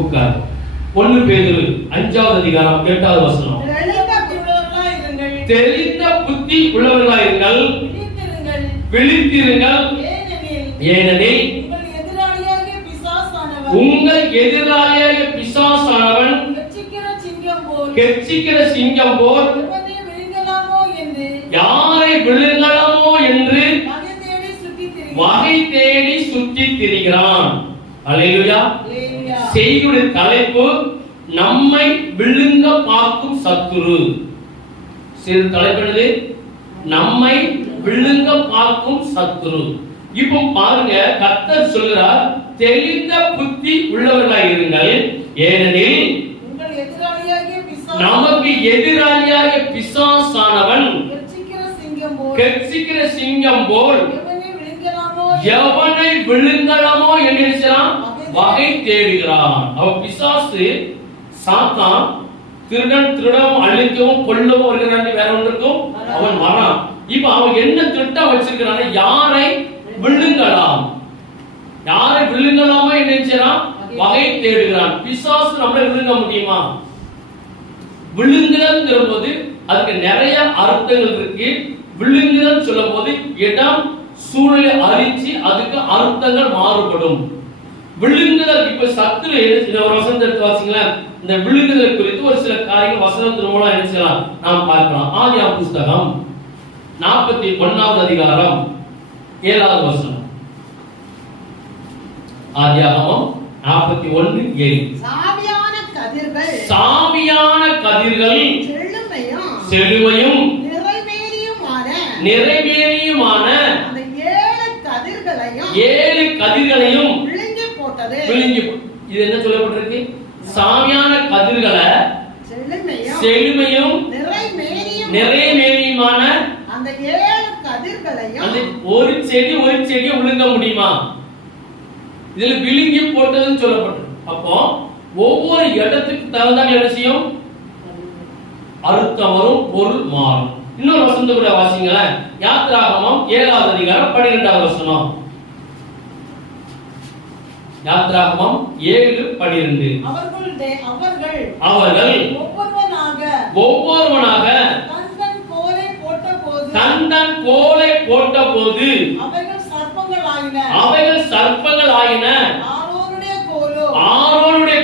உட்கார். 1 பேதுரு 5வது அதிகாரம் 8வது வசனம். தெளிந்த புத்தி உள்ளவர்களாயிருங்கள், விழித்திருங்கள், ஏனெனில் உங்கள் எதிராளியாகிய பிசாசானவன் கெர்ச்சிக்கிற சிங்கம் போல் யாரை விழுங்கலாமோ என்று வகை தேடி சுற்றி திரிகிறான். அல்லேலூயா. செய்தியுடைய தலைப்பு நம்மை விழுங்க பார்க்கும் சத்துரு. செய்தி தலைப்பு நம்மை விழுங்க பார்க்கும் சத்துரு. இப்போ பாருங்க, கர்த்தர் சொல்கிறார், தெளிந்த புத்தி உள்ளவர்களாய் இருங்கள், ஏனெனில் நமக்கு எதிராளியாகிய பிசாசானவன் கெர்ச்சிக்கிற சிங்கம் போல் எவனை விழுங்கலாமோ என்று வகை தேடுகிறான். அவன் பிசாசு, சாத்தான் திருடவும் அழிக்கவும் கொல்லவும் வருகிறான். வேற ஒன்றுக்கும் அவன் வரான். இப்ப அவன் என்ன திட்டம் வச்சிருக்கிறான்? யாரை விழுங்கலாம், யாரை விழுங்கலாமா என்ன வகை தேடுகிறான். பிசாசு நம்மளை விழுங்க முடியுமா? விழுங்குதல்ங்கிற போது அதுக்கு நிறைய அர்த்தங்கள் இருக்கு. விழுங்குதல் சொல்லும் போது இடம் சூழலை அறிஞ்சு அதுக்கு அர்த்தங்கள் மாறுபடும். விழுங்குதல், இப்ப சத்துரு ஒரு வசனத்தை எடுத்து வாசிங்களேன். இந்த விழுங்குதல் குறித்து ஒரு சில காரியங்கள் வசனத்தின் மூலம் என்ன செய்யலாம் நாம் பார்க்கலாம். ஆதியாகமம் புத்தகம் 41வது அதிகாரம் 7வது வசனம். ஆதியாகமம் 41:7. சாவியான கதிர்கள் செழுமையும் நிறைவேறியுமான 7 கதிர்களையும் விழுங்கி. இது என்ன சொல்லப்பட்டிருக்கு? சாவியான கதிர்களை செழுமையும் நிறைவேறியுமான அந்த 7 கதிர்களையும், அந்த ஒரு செடியை விழுங்க முடியுமா? இதுல விழுங்கி போட்டதுன்னு சொல்லப்பட்டிருக்கு. அப்போ ஒவ்வொரு இடத்துக்கு தகுந்தாங்க என்ன செய்யும்? அர்த்தம் வரும், பொருள் மாறும். இன்னொரு வசனத்தை கூட வாசிங்களேன். யாத்திராகமம் 7வது அதிகாரம் 12வது வசனம். யாத்திராகமம் 7:12. அவர்கள் ஒவ்வொருவனாக தன் கோலை போட்டபோது அவைகள் சர்ப்பங்கள் ஆயின. ஆரோனுடைய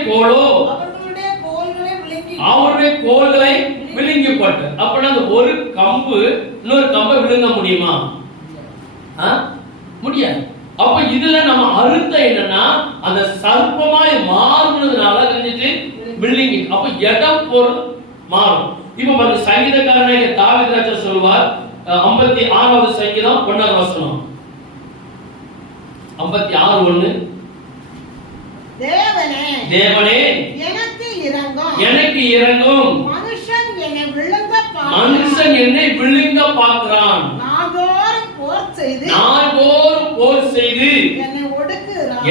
கோலோ அவருடைய கோல்களை விழுங்கி போட்டு. அப்படின்னா அந்த ஒரு கம்பு இன்னொரு கம்பை விழுங்க முடியுமா? முடியாது. அப்ப இதுல நம்ம அர்த்தம் என்னன்னா, அந்த சர்ப்பமாய் மாறுனதுனால தெரிஞ்சிட்டு விழுங்கி. அப்ப இடம் பொருள் மாறும். இப்ப பாருங்க, சங்கீதக்காரனாகிய தாவீது ராஜா சொல்வார், 56வது சங்கீதம் 1வது வசனம். 56:1. தேவனே எனக்கு இறங்கும், மனுஷன் என்னை விழுங்க பார்க்கிறான், நாள்தோறும் போர் செய்து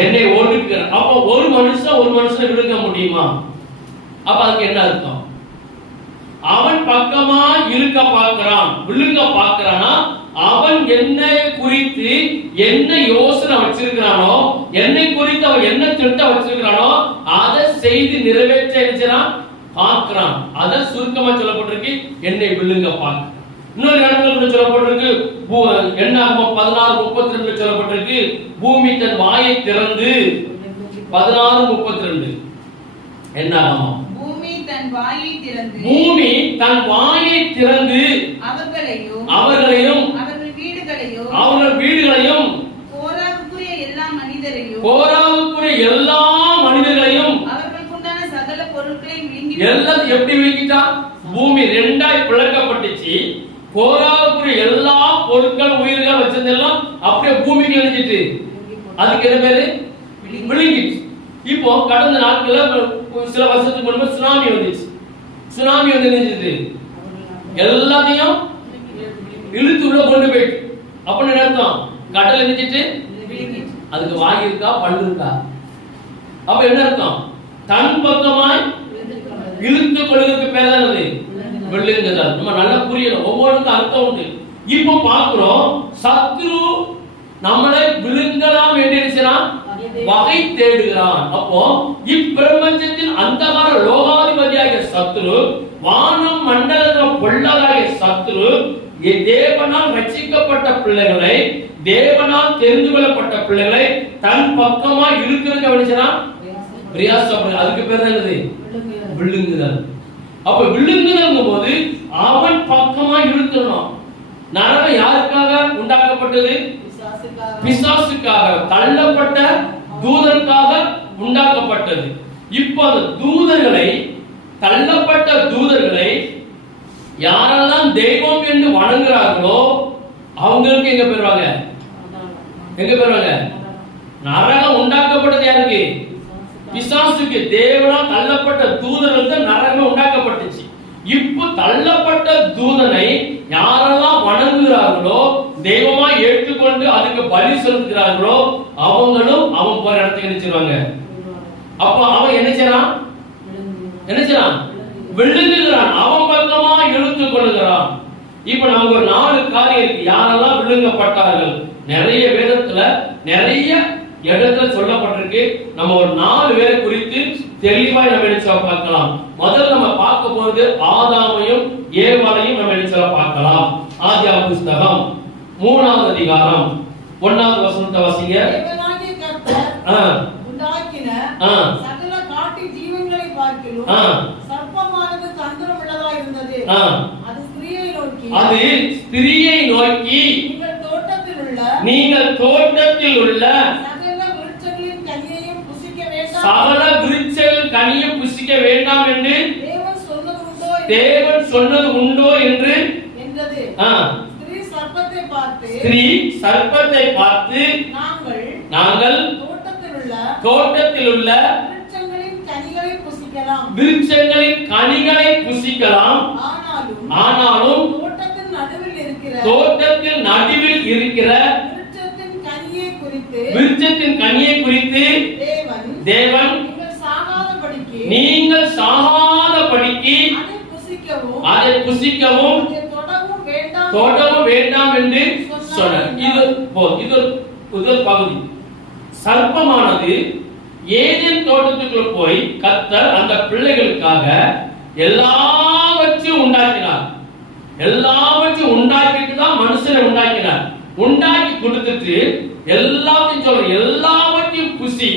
என்னை ஒடுக்குகிறான். அப்ப ஒரு மனுஷனை விழுங்க முடியுமா? அப்ப அதுக்கு என்ன அர்த்தம்? அவன் பக்கமா இழுக்க பார்க்கிறான், விழுங்க பார்க்கிறானா, அவன் என்னை குறித்து என்ன யோசனை வச்சிருக்கிறானோ, என்னை குறித்து அவன் என்ன திட்டம் வச்சிருக்கிறானோ அதை செய்து நிறைவேற்ற பார்க்கிறான். அத சுருக்கமா சொல்லப்பட்டிருக்கு, என்னை விழுங்க பார்க்க. இன்னொரு இடத்துல சொல்லப்பட்டிருக்கு, என்னாகமம் 16:32 சொல்லப்பட்டிருக்கு, பூமி தன் வாயை திறந்து. 16:32 என்னாகமம், பூமி தன் வாயை திறந்து அவர்களையும் அவர்கள் வீடுகளையும் கோராவுக்குரிய எல்லா மனிதர்களையும் எல்லாம் எப்படி விழுங்கிட்டா? பூமி 2ஆய் பிளக்கப்பட்டுச்சு. கோராவுக்குரிய எல்லா பொருட்கள் உயிர்கள் வச்சிருந்தெல்லாம் அப்படியே பூமிக்கு எழுதிட்டு, அதுக்கு என்ன பேரு? விழுங்கிச்சு. இப்போ கடந்த நாட்கள்ல சில வருஷத்துக்கு முன்பு சுனாமி வந்துச்சு. சுனாமி வந்து நினைச்சிட்டு எல்லாத்தையும் இழுத்து உள்ள கொண்டு போயிட்டு. அப்படின்னு அர்த்தம், கடல் நினைச்சிட்டு அதுக்கு வாய் இருக்கா, பல்லு இருக்கா? அப்ப என்ன அர்த்தம்? தன் பக்கமாய் இழுத்து கொள்வதற்கு பேர் தான் விழுங்குதல். நம்ம நல்லா புரியணும், ஒவ்வொருக்கும் அர்த்தம் உண்டு. இப்போ பார்க்கிறோம், சத்ரு நம்மளை விழுங்கலாம் என்று வகை தேடுகிறான். அப்போ இப்பிரபஞ்சத்தின் அந்தகார லோகாதிபதியாகிய சத்துரு, வானம் மண்டலத்தில் பொல்லாதாகிய சத்துரு, தேவனால் ரட்சிக்கப்பட்ட பிள்ளைகளை, தேவனால் தெரிந்து கொள்ளப்பட்ட பிள்ளைகளை தன் பக்கமா இருக்கிறது கவனிச்சனா பிரயாசப்படுறது. அதுக்கு பேர் தான் என்னது? விழுங்குதல். அப்ப விழுங்குதல் போது அவன் பக்கமா இழுக்கணும். நரகம் யாருக்காக உண்டாக்கப்பட்டது? பிசாசுக்காக, தள்ளப்பட்ட தூதருக்காக உண்டாக்கப்பட்டது. இப்போ அந்த தூதர்களை, தள்ளப்பட்ட தூதர்களை யாரெல்லாம் தெய்வம் என்று வணங்குறார்களோ அவங்களுக்கு எங்க பெறுவாங்க? எங்க பெறுவாங்க? நரகம் உண்டாக்கப்பட்டது யாருக்கு? பிசாசுக்கு. தேவனால் தள்ளப்பட்ட தூதர்களுக்கு நரகம் உண்டாக்கப்பட்டுச்சு. இப்போ தள்ளப்பட்ட தூதனை யாரெல்லாம் வணங்குகிறார்களோ, தெய்வமா ஏற்றுக்கொண்டு அதுக்கு பலி செலுத்துகிறார்களோ அவங்களும் அவன் போற இடத்துக்கு நினைச்சிருவாங்க. அப்ப அவன் என்ன செய்யறான்? என்ன செய்யறான்? விழுங்குகிறான். அவன் பக்கமா இழுத்துக் கொள்ளுகிறான். இப்ப நமக்கு ஒரு 4 காரியம் இருக்கு. யாரெல்லாம் விழுங்கப்பட்டார்கள்? நிறைய வேதத்துல நிறைய இடத்துல சொல்லப்பட்டிருக்கு. நம்ம ஒரு 4 பேரை குறித்து தெளிவாய் நம்ம என்ன பார்க்கலாம். முதல்ல நம்ம பார்க்க போறது ஆதாமையும் ஏவாளையும் நம்ம என்ன பார்க்கலாம். ஆதியாகம புத்தகம் 3ஆம் அதிகாரம் 1ஆவது வசனத்தை வாசிங்க. தேவனாகிய கர்த்தர் உண்டாக்கின சகல காட்டு ஜீவன்களை பார்க்கிலும் சர்ப்பமானது தந்திரமுள்ளதாய் இருந்தது. அது ஸ்திரியை நோக்கி, நீங்கள் தோட்டத்தில் உள்ள சகல விருட்சங்களின் கனியையும் புசிக்க வேண்டாம் என்று தேவன் சொன்னது உண்டோ என்று என்றது. ஸ்திரீ சர்ப்பத்தை பார்த்து, நாங்கள் தோட்டத்தில் உள்ள விருட்சங்களின் கனிகளை புசிக்கலாம், ஆனாலும் தோட்டத்தில் நடுவில் இருக்கிற விருட்சத்தின் கனியை குறித்து தேவன் நீங்கள் சாகாதபடிக்கு அதை புசிக்கவும் தொடவும் வேண்டாம் என்று சொன்னார். இது முதல் பகுதி. சர்ப்பமானது ஏதேன் தோட்டத்துக்குள்ள போய் கர்த்தர் அந்த பிள்ளைகளுக்காக எல்லாவற்றையும் உண்டாக்கினார். எல்லாவற்றையும் உண்டாக்கிட்டு தான் மனுஷனை உண்டாக்கினார். உண்டாக்கி கொடுத்துட்டு எல்லாத்தையும் சொல்ற, எல்லாவற்றையும் புசி,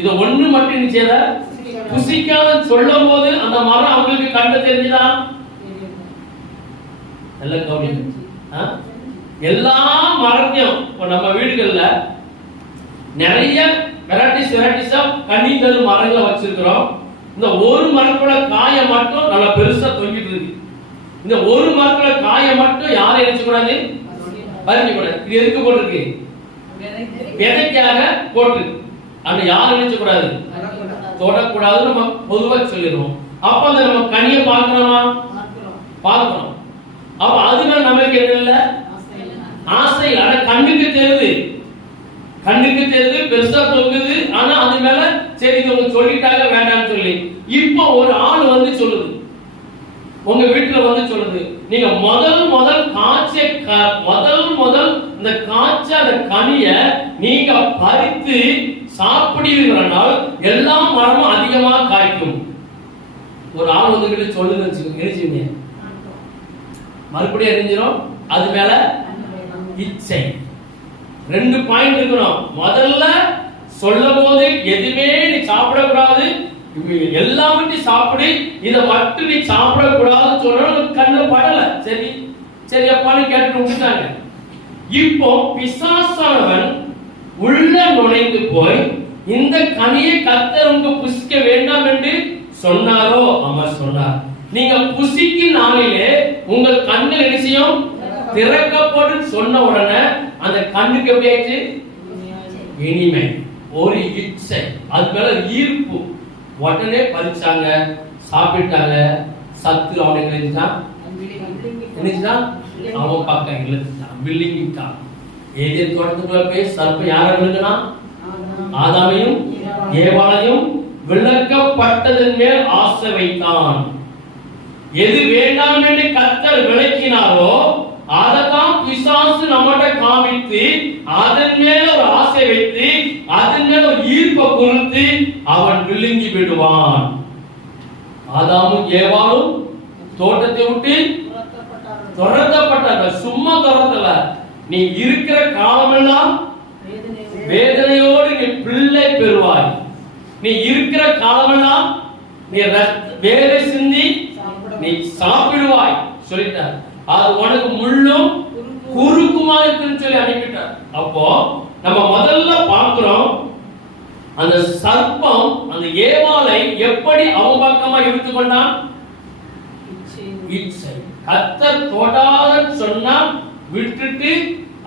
இது ஒண்ணு மட்டும் நிச்சயத புசிக்காத சொல்லும் போது அந்த மரம் அவங்களுக்கு கண்டு தெரிஞ்சுதா? எல்லாம் கவனிங்க. எல்லா மரத்தையும் இப்போ நம்ம வீடுகள்ல நிறைய வெரைட்டிஸா கனி தரும் மரங்களை வச்சிருக்கிறோம். இந்த ஒரு மரத்தோட காய மட்டும் நல்லா பெருசா தொங்கிட்டு இருக்கு. இந்த ஒரு மரத்தோட காய மட்டும் யாரும் நினைச்சு கூடாது, பறிக்க கூடாது. இது எதுக்கு போட்டிருக்கு? விதைக்காக போட்டிருக்கு. அப்படி யாரும் நினைச்ச கூடாது, தொடக்கூடாது. நம்ம பொதுவா சொல்லிடுவோம். அப்ப அந்த நம்ம கனியை பார்க்கிறோமா? பார்க்கிறோம். அப்ப அதுல நமக்கு என்ன இல்ல? ஆசை இல்ல. ஆனா கண்ணுக்கு தெரியுது, கண்ணுக்கு தெரியுது, பெருசா தொங்குது. ஆனா அது மேல சரி இவங்க சொல்லிட்டாங்க வேண்டாம்னு சொல்லி இப்போ ஒரு ஆள் வந்து சொல்லுது, உங்க வீட்டுல வந்து சொல்லுது, நீங்க முதல் காய்ச்ச இந்த காய்ச்ச அந்த கனிய நீங்க பறித்து சாப்பிடுவீங்கனால் எல்லா மரமும் அதிகமா காய்க்கும். ஒரு ஆள் வந்து சொல்லுது, நினைச்சுங்க, மறுபடியும் அறிஞ்சிடும். அது மேல இச்சை. 2 பாயிண்ட் இருக்கணும். முதல்ல சொல்லும் போது எதுவுமே நீ சாப்பிடக்கூடாது, எல்லாவற்றையும் சாப்பிடு, இதை மட்டும் நீ சாப்பிடக்கூடாதுன்னு சொன்னா கண்ணு படல. சரி சரி அப்பான்னு கேட்டு விட்டுட்டாங்க. இப்போ பிசாசானவன் உள்ள நுழைந்து போய் இந்த கனியை கர்த்தர் உங்களுக்கு புசிக்க வேண்டாம் என்று சொன்னாரோ? அவர் சொன்னார். நீங்க புசிக்கும் நாளிலே உங்கள் கண்ணில் நிச்சயம் திறக்கப்படும் சொன்ன உடனே அந்த கண்ணுக்கு எப்படி ஆயிடுச்சு? இனிமை, ஒரு இச்சை, அது மேல ஈர்ப்பு. உடனே பறிச்சாங்க, சாப்பிட்டாங்க. சத்து அவனுக்கு நினைச்சான், அவன் பக்கம் இழுத்துட்டான், வில்லிங்கிட்டான். ஏதேன் தோட்டத்துக்குள்ள போய் சர்ப்பம் யார விழுங்கினா? ஆதாமையும் ஏவாளையும் விளக்கப்பட்டதன் மேல் ஆசை வைத்தான். எது வேண்டாம் என்று கர்த்தர் விளக்கினாரோ அததான் பிசாசு நம்மகிட்ட காமித்து அதன் மேல ஒரு ஆசை வைத்து அதன் மேல ஒரு ஈர்ப்பை குறித்து அவன் விழுங்கி விடுவான். ஆதாமும் ஏவாளும் தோட்டத்தை விட்டு துரத்தப்பட்டாங்க. சும்மா துரத்தல, நீ இருக்கிற காலமெல்லாம் வேதனையோடு நீ பிள்ளை பெறுவாய். நீ இருக்கிற காலமெல்லாம் நீ வேலை சிந்தி நீ சாப்பிடுவாய் சொல்லிட்டார். அது உனக்கு முள்ளும் குறுக்குமா இருக்குன்னு சொல்லி அனுப்பிட்டார். அப்போ நம்ம முதல்ல பார்க்கிறோம், அந்த சர்ப்பம் அந்த ஏவாளை எப்படி அவன் பக்கமா இழுத்து கொண்டான். இச்சை கர்த்தர் தொடாத சொன்னா விட்டுட்டு,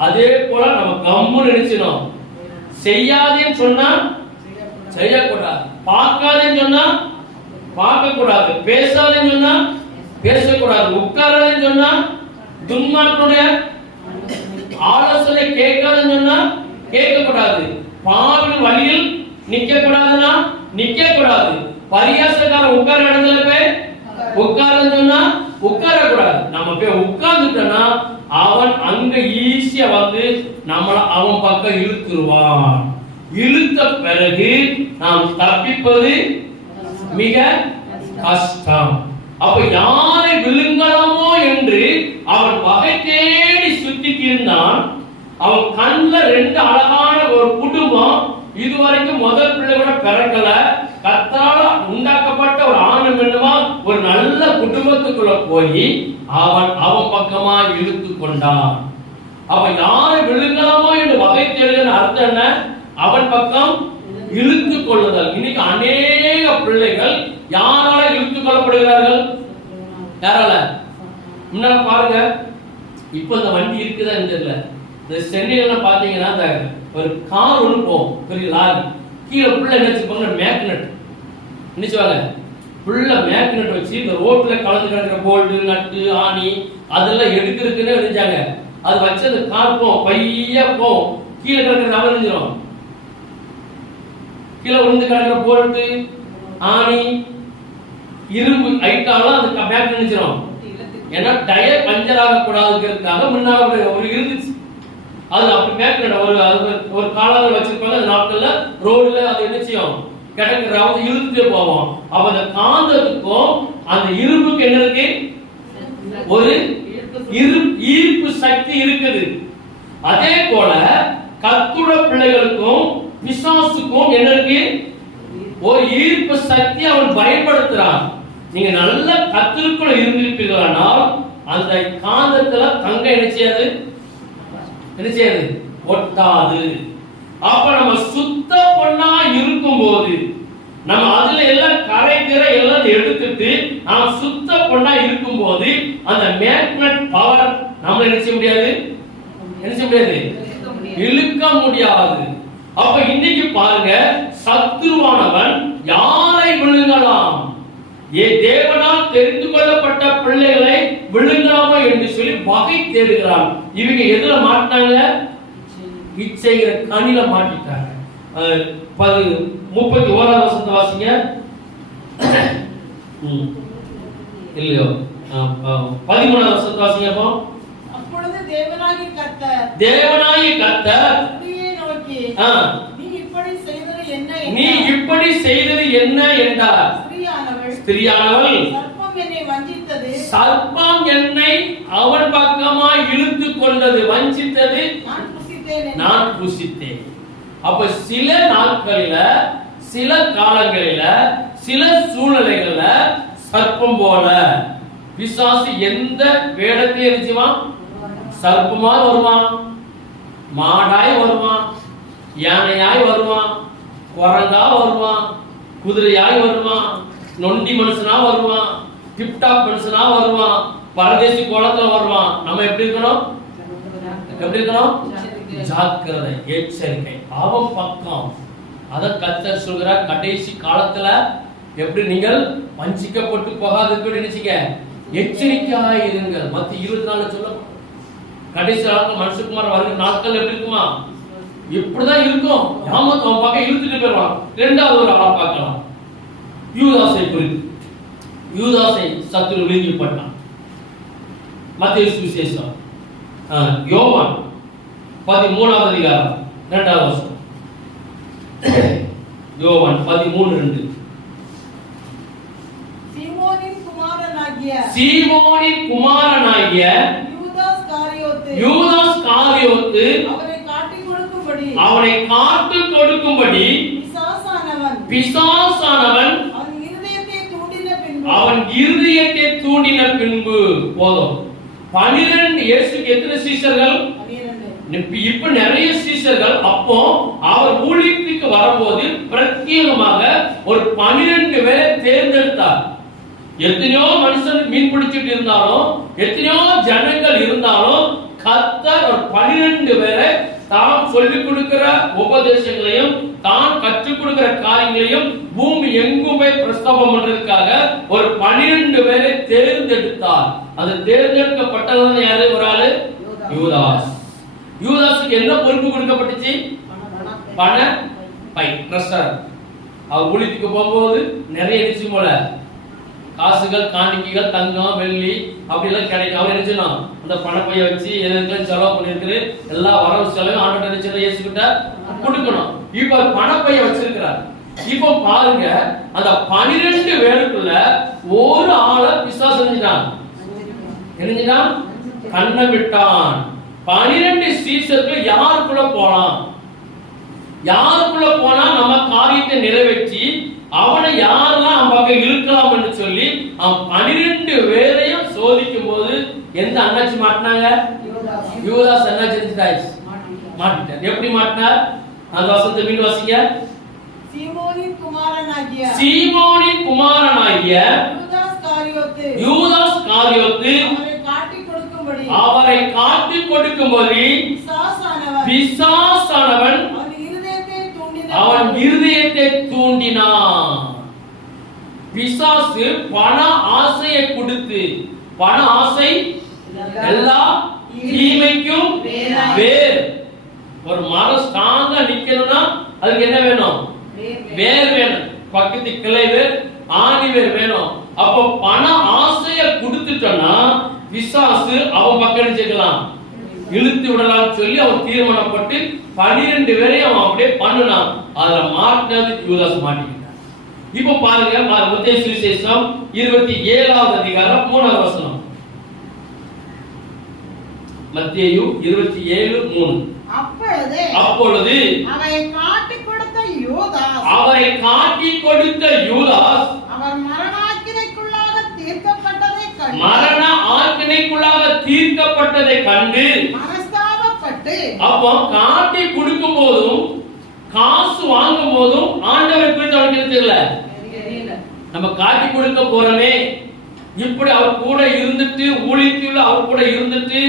அதே போல நம்ம கம்முன்னு நினைச்சணும். செய்யாதேன்னு சொன்னா செய்யக்கூடாது, பார்க்காதேன்னு சொன்னா பார்க்க கூடாது, பேசாதேன்னு சொன்னா பேசக்கூடாது, உட்காராதேன்னு சொன்னா துன்மார்க்கனுடைய ஆலோசனை கேட்காதுன்னு சொன்னா கேட்க கூடாது, பாவின் வழியில் நிக்க கூடாதுன்னா நிக்க கூடாது, பரியாசக்காரன் உட்கார இடத்துல போய் உட்காருன்னு சொன்னா உட்கார கூடாது. நம்ம போய் உட்கார்ந்துட்டோம்னா அவன் அங்க ஈஸியா வந்து நம்மள அவன் பக்கம் இழுத்துருவான். இழுத்த பிறகு நாம் தப்பிப்பது மிக கஷ்டம். அப்ப யாரை விழுங்கலாமோ என்று அவன் வகை தேடி சுத்திட்டு இருந்தான். அவன் கண்ணுல ரெண்டு அழகான ஒரு குடும்பம், இதுவரைக்கும் முதல் பிள்ளை கூட பிறக்கல, கர்த்தரால உண்டாக்கப்பட்ட ஒரு ஆணும் பெண்ணுமா ஒரு நல்ல குடும்பத்துக்குள்ள போய் அவன் பக்கமா இழுத்து கொண்டான். அப்ப யாரை விழுங்கலாமோ என்று வகை தேடுகிற அர்த்தம் என்ன? அவன் பக்கம் இழுத்து கொள்ளுதல். இன்னைக்கு அநேக பிள்ளைகள் யாரால இழுத்து கொள்ளப்படுகிறார்கள்? யாரால? முன்னால பாருங்க, இப்ப இந்த வண்டி இருக்குதான்னு தெரியல, இந்த சென்னையில பாத்தீங்கன்னா இந்த ஒரு கார் ஒன்று போகும், பெரிய லாரி, கீழே புள்ள என்ன வச்சுப்பாங்க, மேக்னெட் நினைச்சுவாங்க, புள்ள மேக்னெட் வச்சு இந்த ரோட்ல கலந்து கிடக்கிற போல்டு நட்டு ஆணி அதெல்லாம் எடுக்கிறதுக்குன்னு நினைச்சாங்க. அது வச்சு அந்த கார் போகும், பையா போகும், கீழே கிடக்கிற நபர் நினைச்சிடும், கீழே விழுந்து கிடக்கிற போல்டு ஆணி இரும்பு ஐட்டாலாம் அந்த பேக் நினைச்சிடும். ஏன்னா டயர் பஞ்சர் ஆகக்கூடாதுங்கிறதுக்காக முன்னால ஒரு இருந்துச்சு, அது அப்படி மேக்னெட் ஒரு காலால வச்சிருப்பாங்க. அந்த நாட்கள்ல ரோடுல அது என்ன செய்யும், கிடக்குற இழுத்துட்டே போவோம். அப்ப அந்த காந்தத்துக்கும் அந்த இரும்புக்கு என்ன இருக்கு, ஒரு ஈர்ப்பு சக்தி இருக்குது. அதே போல கர்த்தருடைய பிள்ளைகளுக்கும் பிசாசுக்கும் என்ன இருக்கு, ஒரு ஈர்ப்பு சக்தி அவன் பயன்படுத்துறான். நீங்க நல்ல கர்த்தருக்குள்ள இருந்திருப்பீர்களானால் அந்த காந்தத்துல தங்க என்ன செய்யாது ஒட்டாது. அப்ப நம்ம சுத்த பொண்ணா இருக்கும் போது, நம்ம அதுல எல்லாம் கரை திரை எல்லாம் எடுத்துட்டு நாம் சுத்த பொண்ணா இருக்கும் போது அந்த மேக்னெட் பவர் நம்ம என்ன செய்ய முடியாது, இழுக்க முடியாது. அப்ப இன்னைக்கு பாருங்க, சத்துருவானவன் யாரை விழுங்கலாம், தேவனால் தெரிந்து கொள்ளப்பட்ட பிள்ளைகளை விழுங்கலாமா என்று சொல்லி வகை தேடுகிறான். இவங்க எதுல மாட்டாங்க, இச்சைங்கிற கனில மாட்டிட்டாங்க. 31வது வசனத்தை வாசிங்க. இல்லையோ 13வது வசனத்தை வாசிங்க. அப்பொழுது தேவனாகிய கர்த்தர் ஸ்திரீயை நோக்கி, நீ இப்படி செய்தது என்ன என்றார். ஸ்திரீயானவள், சர்ப்பம் என்னை அவன் பக்கமாய் இழுத்து கொண்டது, வஞ்சித்தது, நான் புசித்தேன். அப்ப சில நாட்களில, சில காலங்களில, சில சூழ்நிலைகள்ல சர்ப்பம் போல பிசாசு எந்த வேடத்தையும் இருந்துச்சுவான், சர்ப்பமாய் வருவான், மாடாய் வருவான், யானையாய் வருவான், குரங்கா வருவான், குதிரையாய் வருவான், நொண்டி மனுஷனா வருவான், டிப்டாப் மனுஷனா வருவான், பரதேசி கோலத்துல வருவான். நம்ம எப்படி இருக்கணும், ஜாக்கிரதை, எச்சரிக்கை. அவன் பக்கம் அத கர்த்தர் சொல்கிறார், கடைசி காலத்துல எப்படி நீங்கள் வஞ்சிக்கப்பட்டு போகாதீர்கள் நினைச்சீங்க, எச்சரிக்கையாய் இருங்கள். மத்திய 24 சொல்லப்படும். கடைசி காலத்துல மனுஷகுமார் வருகிற நாட்கள் எப்படி இருக்குமா, இப்படிதான் இருக்கும். யாமத்து அவன் பக்கம் இழுத்துட்டு போயிடுவான். இரண்டாவது ஒரு ஆளா பார்க்கலாம், யூதாசை குறித்து. யூதாசை சத்துரு விழுங்கப்பட்டான். மத்தேயு சுவிசேஷம் யோவான் 13வது அதிகாரம் 2வது வசனம். யோவான் 13:2. சீமோனின் குமாரனாகிய யூதாஸ் காரியோத்து அவரை காட்டிக் கொடுக்கும்படி பிசாசானவன் அவன் இருதயத்தை தூண்டின பின்பு போதும். 12 இயேசுக்கு எத்தனை சீஷர்கள்? இப்ப நிறைய சீஷர்கள். அப்போ அவர் ஊழியத்துக்கு வரும்போது பிரத்யேகமாக ஒரு 12 பேரை தேர்ந்தெடுத்தார். எத்தனையோ மனுஷன் மீன் பிடிச்சிட்டு இருந்தாலும், எத்தனையோ ஜனங்கள் இருந்தாலும், கர்த்தர் ஒரு 12 பேரை தான் சொல்லிக் கொடுக்கிற உபதேசங்களையும் தான் கற்றுக் கொடுக்கிற காரியங்களையும் பூமி எங்குமே பிரஸ்தாபம் பண்றதுக்காக ஒரு 12 பேரை தேர்ந்தெடுத்தார். அது தேர்ந்தெடுக்கப்பட்டவன் யாரு? ஒரு ஆளு யூதாஸ். யூதாஸுக்கு என்ன பொறுப்பு கொடுக்கப்பட்டுச்சு? பண பை, ட்ரெஷர். அவர் ஊழியத்துக்கு போகும்போது நிறைய நிச்சயம் போல காசுகள், காணிக்கைகள், தங்கம், வெள்ளி அப்படி எல்லாம் கிடைக்கும். அவர் நினைச்சணும் அந்த பணப்பைய வச்சு எதுக்கெல்லாம் செலவு பண்ணிருக்கு, எல்லா வரவு செலவு ஆண்டவர் நினைச்சதை இயேசுகிட்ட கொடுக்கணும். இப்ப பணப்பைய வச்சிருக்கிறார். இப்போ பாருங்க, அந்த 12 பேருக்குள்ள ஒரு ஆளை பிசாசு செஞ்சுட்டான். என்னஞ்சிட்டான்? கண்ணை விட்டான். 12 சீஷர்கள் யாருக்குள்ள போலாம்? யாருக்குள்ள போனா நம்ம காரியத்தை நிறைவேற்றி அவனை யாரெல்லாம் நம்ம பக்கம் இழுக்கலாம் என்று சொல்லி அவன் 12 பேரையும் சோதிக்கும் போது எந்த அண்ணாச்சி மாட்டினாங்க? யூதாஸ் அண்ணாச்சி மாட்டிட்டார். எப்படி மாட்டினார்? அந்த வசனத்தை மீண்டும் வாசிங்க. சீமோனின் குமாரனாகிய யூதாஸ் காரியோத்து அவரை காட்டிக் கொடுக்கும்படி பிசாசானவன் அவன் இருதயத்தை தூண்டினான். பிசாசு பண ஆசையை கொடுத்து, பண ஆசை எல்லா தீமைக்கும் வேர். ஒரு மரம் ஸ்ட்ராங்கா நிக்கணும்னா அதுக்கு என்ன வேணும்? வேர் வேணும். பக்கத்து கிளை வேர், ஆணி வேர் வேணும். அப்ப பண ஆசையை கொடுத்துட்டோம்னா பிசாசு அவன் பக்கம் சேர்க்கலாம், இழுத்து விடலாம் சொல்லி அவன் தீர்மானப்பட்டு 12 பேரையும் அவன் அப்படியே பண்ணினான். அதுல மாட்டினது யூதாஸ் மாட்டிக்கிட்டான். இப்ப பாருங்க, மத்தேயு சுவிசேஷம் 27வது அதிகாரம் 3வது வசனம். மத்தேயு 27:3. அப்பொழுது அவரை காட்டிக் கொடுத்த யூதாஸ் அவர் மரண ஆக்கினைக்குள்ளாக தீர்க்கப்பட்டதை கண்டு மனஸ்தாபப்பட்டு, அப்போ காட்டி கொடுக்கும் போதும் காசு வாங்கும் போதும் ஆண்டவரை குறித்து அவனுக்கு தெரியல. நம்ம காட்டி கொடுக்க போறோமே, இப்படி அவர் கூட இருந்துட்டு, ஊழியத்தில் அவர் கூட இருந்துட்டு,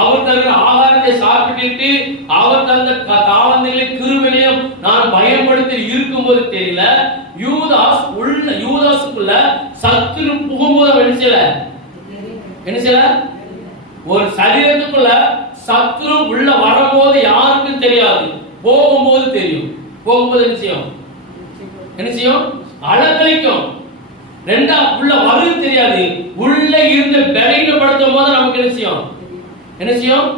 அவர் தந்த ஆகாரத்தை சாப்பிட்டு, அவர் தந்த தாவந்திகளை கிருபையும் நான் பயன்படுத்தி இருக்கும்போது தெரியல. யூதாஸுக்குள்ள சத்துரு புகும்போது என்ன செய்யல? ஒரு சரீரத்துக்குள்ள சத்துரு உள்ள வரும்போது யாருக்கும் தெரியாது, போகும்போது தெரியும். போகும்போது என்ன செய்யும்? அலக்கழிக்கும். ரெண்டா உள்ள வருது தெரியாது, உள்ள இருந்து பலவீனப்படுத்தும் போது நமக்கு என்ன செய்யும்?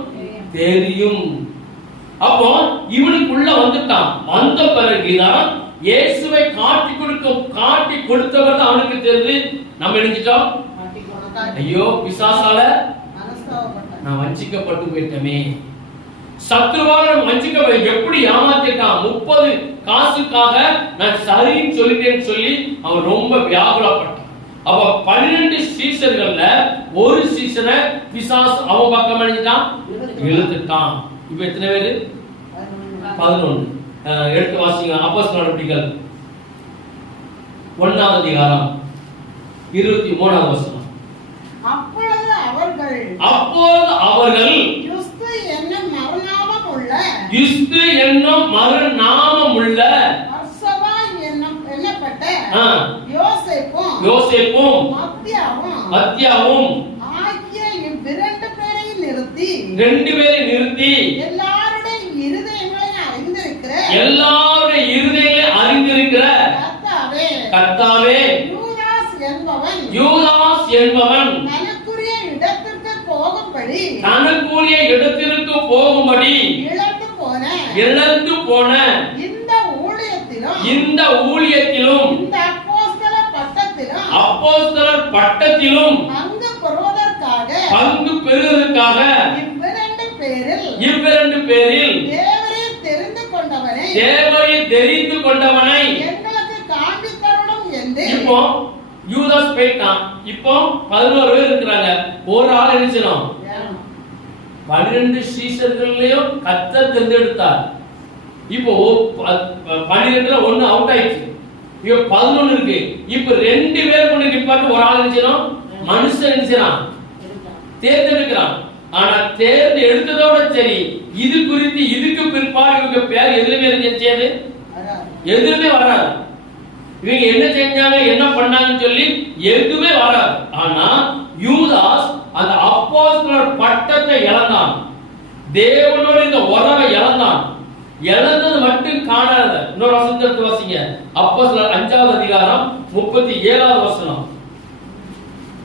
தெரியும். அப்போ இவனுக்குள்ள வந்துட்டான். வந்த பிறகுதான் இயேசுவை காட்டி கொடுத்தவர் தான் அவனுக்கு தெரியுது. நம்ம நினைச்சிட்டோம், ஐயோ பிசாசால நான் வஞ்சிக்கப்பட்டு போயிட்டமே, சத்ருவால வஞ்சிக்க எப்படி ஏமாத்திட்டான். 30 காசுக்காக நான் சரின்னு சொல்லிட்டேன்னு சொல்லி அவன் ரொம்ப வியாகுலப்பட்டான். அப்ப 12 சீஷர்கள்ல ஒரு சீஷனை பிசாசு அவன் பக்கம் அணிஞ்சிட்டான், இழுத்துட்டான். இப்ப எத்தனை பேரு? 11. எடுத்து வாசிங்க. அப்போஸ்தலர் நடவடிக்கைகள் 1வது அதிகாரம் 23வது வசனம். அப்பொழுது அவர்கள் கிறிஸ்து என்னும் மறுநாமமுள்ள யோசேப்பும் மத்தியாவும் ஆகிய இவ்விரண்டு பேரை நிறுத்தி எல்லாருடைய இருதயங்களை அறிந்திருக்கிற கர்த்தாவே, யூதாஸ் என்பவன் தனக்குரிய இடத்திற்கு போகும்படி இழந்து போன இந்த இந்த ஊழியத்திலும் இந்த அப்போஸ்தலர் பட்டத்திலும் பங்கு பெறுவதற்காக பங்கு பெறுவதற்காக இவ்விரண்டு பேரில் தேவரே தெரிந்து கொண்டவனை எங்களுக்கு காண்பித்தருளும் என்று. இப்போ யூதாஸ் போயிட்டான். இப்போ 11 பேர் இருக்கிறாங்க. ஒரு ஆள் நினைச்சோம் 12 சீஷர்களையும் கர்த்தர் தேர்ந்தெடுத்தார். இப்போ 12ல 1 அவுட் ஆயிடுச்சு. இப்போ 11 இருக்கு. இப்போ 2 பேர் கொண்டு நிப்பாட்டு ஒரு ஆள் நினைச்சோம் மனுஷன் நினைச்சான் தேர்ந்தெடுக்கிறான். ஆனா தேர்ந்து எடுத்ததோட சரி, இது குறித்து இதுக்கு பிற்பாடு இவங்க பேர் எதுவுமே இருந்துச்சு, எதுவுமே வராது. இவங்க என்ன செஞ்சாங்க என்ன பண்ணாங்கன்னு சொல்லி எதுவுமே வராது. ஆனா யூதாஸ் அந்த அப்போஸ்தலர் பட்டத்தை இழந்தான். தேவனோட இந்த உறவை இழந்தான். இழந்தது மட்டும் காணாத இன்னொரு வசனத்தை வாசிங்க. அப்போஸ்தலர் 5வது அதிகாரம் 37வது வசனம்.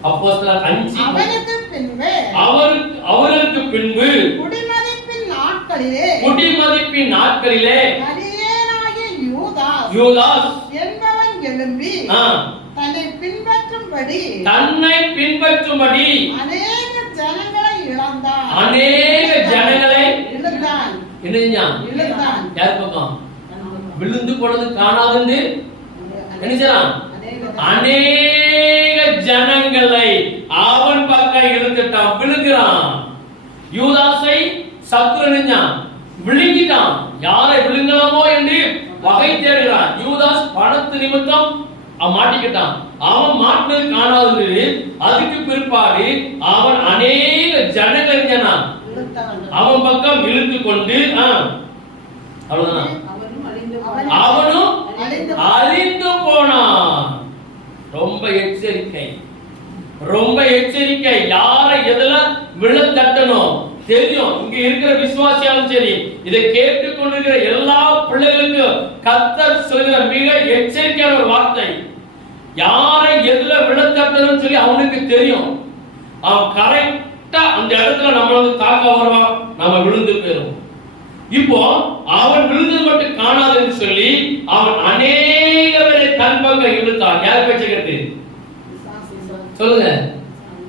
அப்போஸ்தலர் 5 அவருக்கு பின்பு குடிமதிப்பின் நாட்களிலே யூதாஸ் என்பவன் எழும்பி தன்னை பின்பற்றும்படி அநேக ஜனங்களை இழந்தான். யார் பக்கம் விழுந்து போனது காணாது நினைச்சான். அநேக ஜனங்களை அவன் பக்கம் இழுத்துட்டான், விழுகிறான். யூதாசை சத்துரு நினைச்சான், விழுங்கிட்டான். யாரை விழுங்கலாமோ என்று வகை தேடுகிறான். யூதாஸ் பணத்து நிமித்தம் மாட்டிக்கிட்டான். அவன் மாட்டினது காணாது. அதுக்கு பிற்பாடு அவன் அநேக ஜனங்கள் அவன் பக்கம் இழுத்து கொண்டு அவ்வளவுதான் அவனும் அழிந்து போனான். ரொம்ப எச்சரிக்கை, ரொம்ப எச்சரிக்கை. யாரை எதுல விழ தட்டணும் தெரியும். இங்க இருக்கிற விசுவாசியாலும் சரி, இதை கேட்டுக்கொண்டிருக்கிற எல்லா பிள்ளைகளுக்கும் கர்த்தர் சொல்கிற மிக எச்சரிக்கையான ஒரு வார்த்தை, யாரை எதுல விழ தட்டணும்னு சொல்லி அவனுக்கு தெரியும். அவன் கரெக்டா அந்த இடத்துல நம்மள தாக்க வருவான், நம்ம விழுந்து போயிடும். இப்போ அவன் விழுந்தது மட்டும் காணாதுன்னு சொல்லி அவன் அநேகரை தன் பக்கம் இழுத்தான். யார் பேச்ச கேட்டு சொல்லுங்க.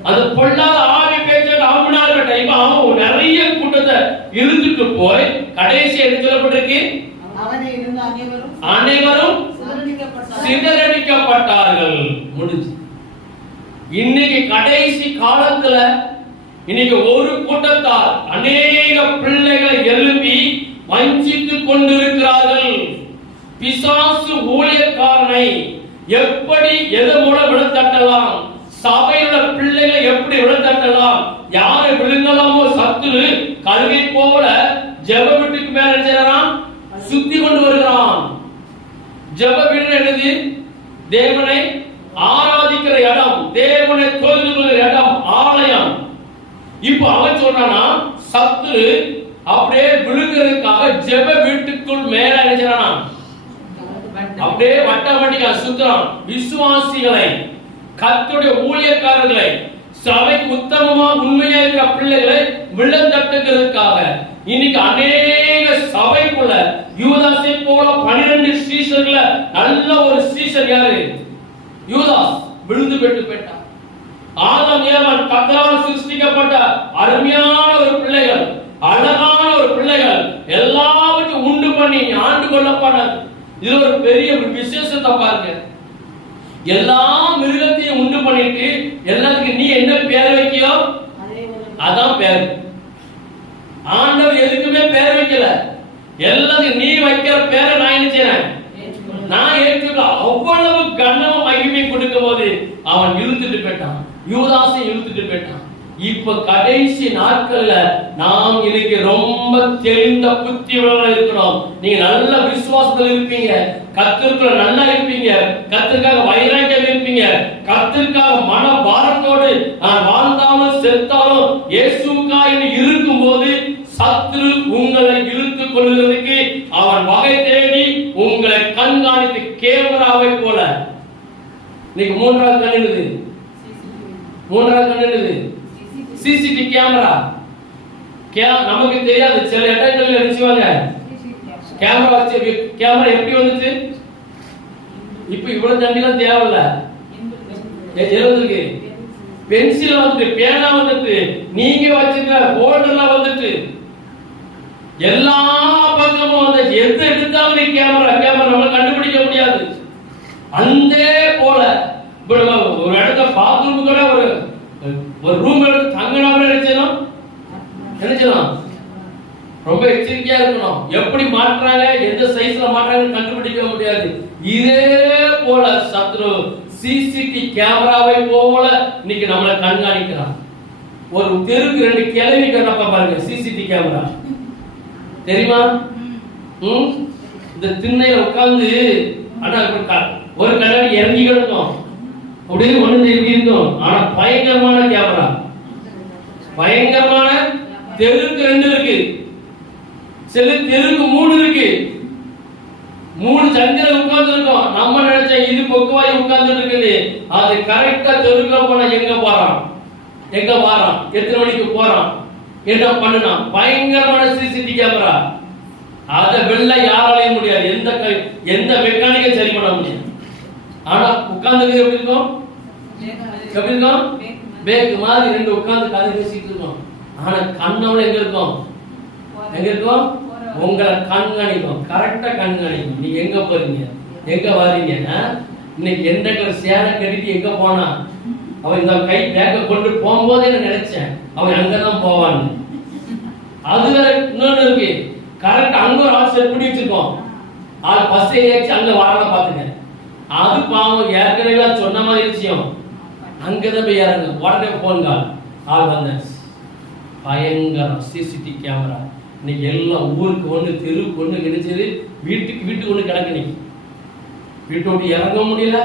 அது பொல்லாத ஆவி பேச்ச அவனால கேட்ட. இப்ப அவன் நிறைய கூட்டத்தை இழுத்துட்டு போய் கடைசி எடுத்து சொல்லப்பட்டிருக்கு, அனைவரும் சிதறடிக்கப்பட்டார்கள். முடிஞ்சு. இன்னைக்கு கடைசி காலத்துல இன்னைக்கு ஒரு கூட்டத்தார் அநேக பிள்ளைகளை எழுப்பி வஞ்சித்துக் கொண்டிருக்கிறார்கள். பிசாசு ஊழியக்காரனை எப்படி எது மூலம் விழத்தட்டலாம், சபையில பிள்ளைகளை எப்படி விழத்தட்டலாம், யாரை விழுங்கலாமோ சத்துரு கல்வி போல ஜெப வீட்டுக்கு மேல செய்யறான், சுத்தி கொண்டு வருகிறான். ஜெப வீடு எழுதி தேவனை ஆராதிக்கிற இடம், தேவனை தொழுது கொள்கிற இடம் ஆலயம். இப்போ அவன் சொல்றானா சத்துரு அப்படியே விழுகிறதுக்காக ஜெப வீட்டுக்குள் மேல நினைச்சானா அப்படியே வட்டமட்டிக்கா சுத்தம். விசுவாசிகளை, கர்த்தருடைய ஊழியக்காரர்களை, சபைக்கு உத்தமமா உண்மையா இருக்கிற பிள்ளைகளை விழத்தட்டுகிறதுக்காக இன்னைக்கு அநேக சபைக்குள்ள யூதாசை போல 12 சீஷர்கள நல்ல ஒரு சீஷர் யாரு? யூதாஸ் விழுந்து பெற்று போயிட்டான். ஆதாம் ஏவாள் கர்த்தரால் சிருஷ்டிக்கப்பட்ட அருமையான ஒரு பிள்ளைகள், அழகான ஒரு பிள்ளைகள், எல்லாவற்றையும் உண்டு பண்ணி ஆண்டு கொள்ளப்படாது. இது ஒரு பெரிய விசேஷத்தை பாருங்க. எல்லா மிருகத்தையும் உண்டு பண்ணிட்டு எல்லாத்துக்கும் நீ என்ன பேர் வைக்கியோ அதான் பேர். ஆண்டவர் எதுக்குமே பேர் வைக்கல. எல்லாத்துக்கும் நீ வைக்கிற பேரை நான் என்ன செய்றேன், நான் ஏற்றுக்கல. அவ்வளவு கனமும் மகிமை கொடுக்கும் போது அவன் இழுத்துட்டு போயிட்டான், யூதாசை இழுத்துட்டு போயிட்டான். இப்ப கடைசி நாட்கள்ல நாம் இன்னைக்கு ரொம்ப தெளிந்த புத்தியுள்ள இருக்கிறோம். நீங்க நல்ல விசுவாசத்துல இருப்பீங்க, கர்த்தருக்குள்ள நல்லா இருப்பீங்க, கர்த்தருக்காக வைராக்கியம் இருப்பீங்க, கர்த்தருக்காக மன பாரத்தோடு நான் வாழ்ந்தாலும் செத்தாலும் இயேசுவுக்காக இருக்கும் போது சத்துரு உங்களை இழுத்துக் கொள்வதற்கு அவன் வகை தேடி உங்களை கண்காணித்து கேமராவை போல. இன்னைக்கு மூன்றாவது கண் என்னது? மூன்றாவது கண் என்னது? CCTV camera. நமக்கு தெரியாது, சில இடங்கள்ல நினைச்சுவாங்க கேமரா வச்சு. கேமரா எப்படி வந்துச்சு? இப்ப இவ்வளவு தண்டிலாம் தேவையில்ல. எழுதுக்கு பென்சில் வந்துட்டு, பேனா வந்துட்டு, நீங்க வச்சுக்க ஹோல்டர்லாம் வந்துட்டு, எல்லா பக்கமும் வந்து எது எடுத்தாலும் கேமரா நம்ம கண்டுபிடிக்க முடியாது. அந்த போல இப்ப ஒரு இடத்துல பாத்ரூம் கூட ஒரு ரூம் எடுத்து தங்கினா கூட நினைச்சணும் ரொம்ப எச்சரிக்கையா இருக்கணும். எப்படி மாற்றாங்க, எந்த சைஸ்ல மாற்றாங்க கண்டுபிடிக்க முடியாது. இதே போல சத்ரு சிசிடி கேமராவை போல இன்னைக்கு நம்மளை கண்காணிக்கிறான். ஒரு தெருக்கு 2 கிளவி கண்ணப்ப பாருங்க சிசிடி கேமரா தெரியுமா? இந்த திண்ணையில உட்கார்ந்து ஆனா ஒரு கண்ணாடி இறங்கி கிடக்கும், அப்படியே ஒண்ணு இருக்கும். ஆனா பயங்கரமான கேமரா, பயங்கரமான. தெருக்கு 2 இருக்கு, சில தெருக்கு 3 இருக்கு. 3 சந்திரன் உட்கார்ந்து இருக்கோம். நம்ம நினைச்ச இது பொக்குவாய் உட்கார்ந்து இருக்குது. அது கரெக்டா தெருக்குள்ள போனா எங்க போறான், எங்க வாரான், எத்தனை மணிக்கு போறான், என்ன பண்ணுனா. பயங்கரமான சிசிடி கேமரா. அத வெள்ள யாராலையும் முடியாது, எந்த மெக்கானிக்கல் சரி பண்ண முடியாது. ஆனா உட்கார்ந்து எப்படி இருக்கும், எப்படி இருக்கும், பேக் மாதிரி 2 உட்கார்ந்து கதை பேசிட்டு இருக்கோம். ஆனா கண்ணவள எங்க இருக்கும், எங்க இருக்கும், உங்களை கண்காணிக்கும், கரெக்டா கண்காணிக்கும். நீங்க எங்க போறீங்க, எங்க வாரீங்க. இன்னைக்கு எந்த சேலை கட்டிட்டு எங்க போனா, அவன் இந்த கை பேக்க கொண்டு போகும்போதே நான் நினைச்சேன் அவன் அங்கதான் போவான்னு. அது வேற இன்னொன்னு இருக்கு, கரெக்ட் அங்க ஒரு ஆள் செட் பண்ணி வச்சிருக்கோம். ஆள் பஸ் ஏறிச்சு அங்க வாரல பாத்துங்க. அது பாவம் ஏற்கனவே சொன்ன மாதிரி விஷயம். அங்கதான் போய் இறங்க, உடனே போன் கால், ஆள் வந்த. பயங்கரம் சிசிடி கேமரா. இன்னைக்கு எல்லாம் ஊருக்கு ஒண்ணு, தெருவுக்கு ஒண்ணு கிடைச்சது, வீட்டுக்கு ஒண்ணு கிடக்கு. நீ வீட்டு விட்டு இறங்க முடியல,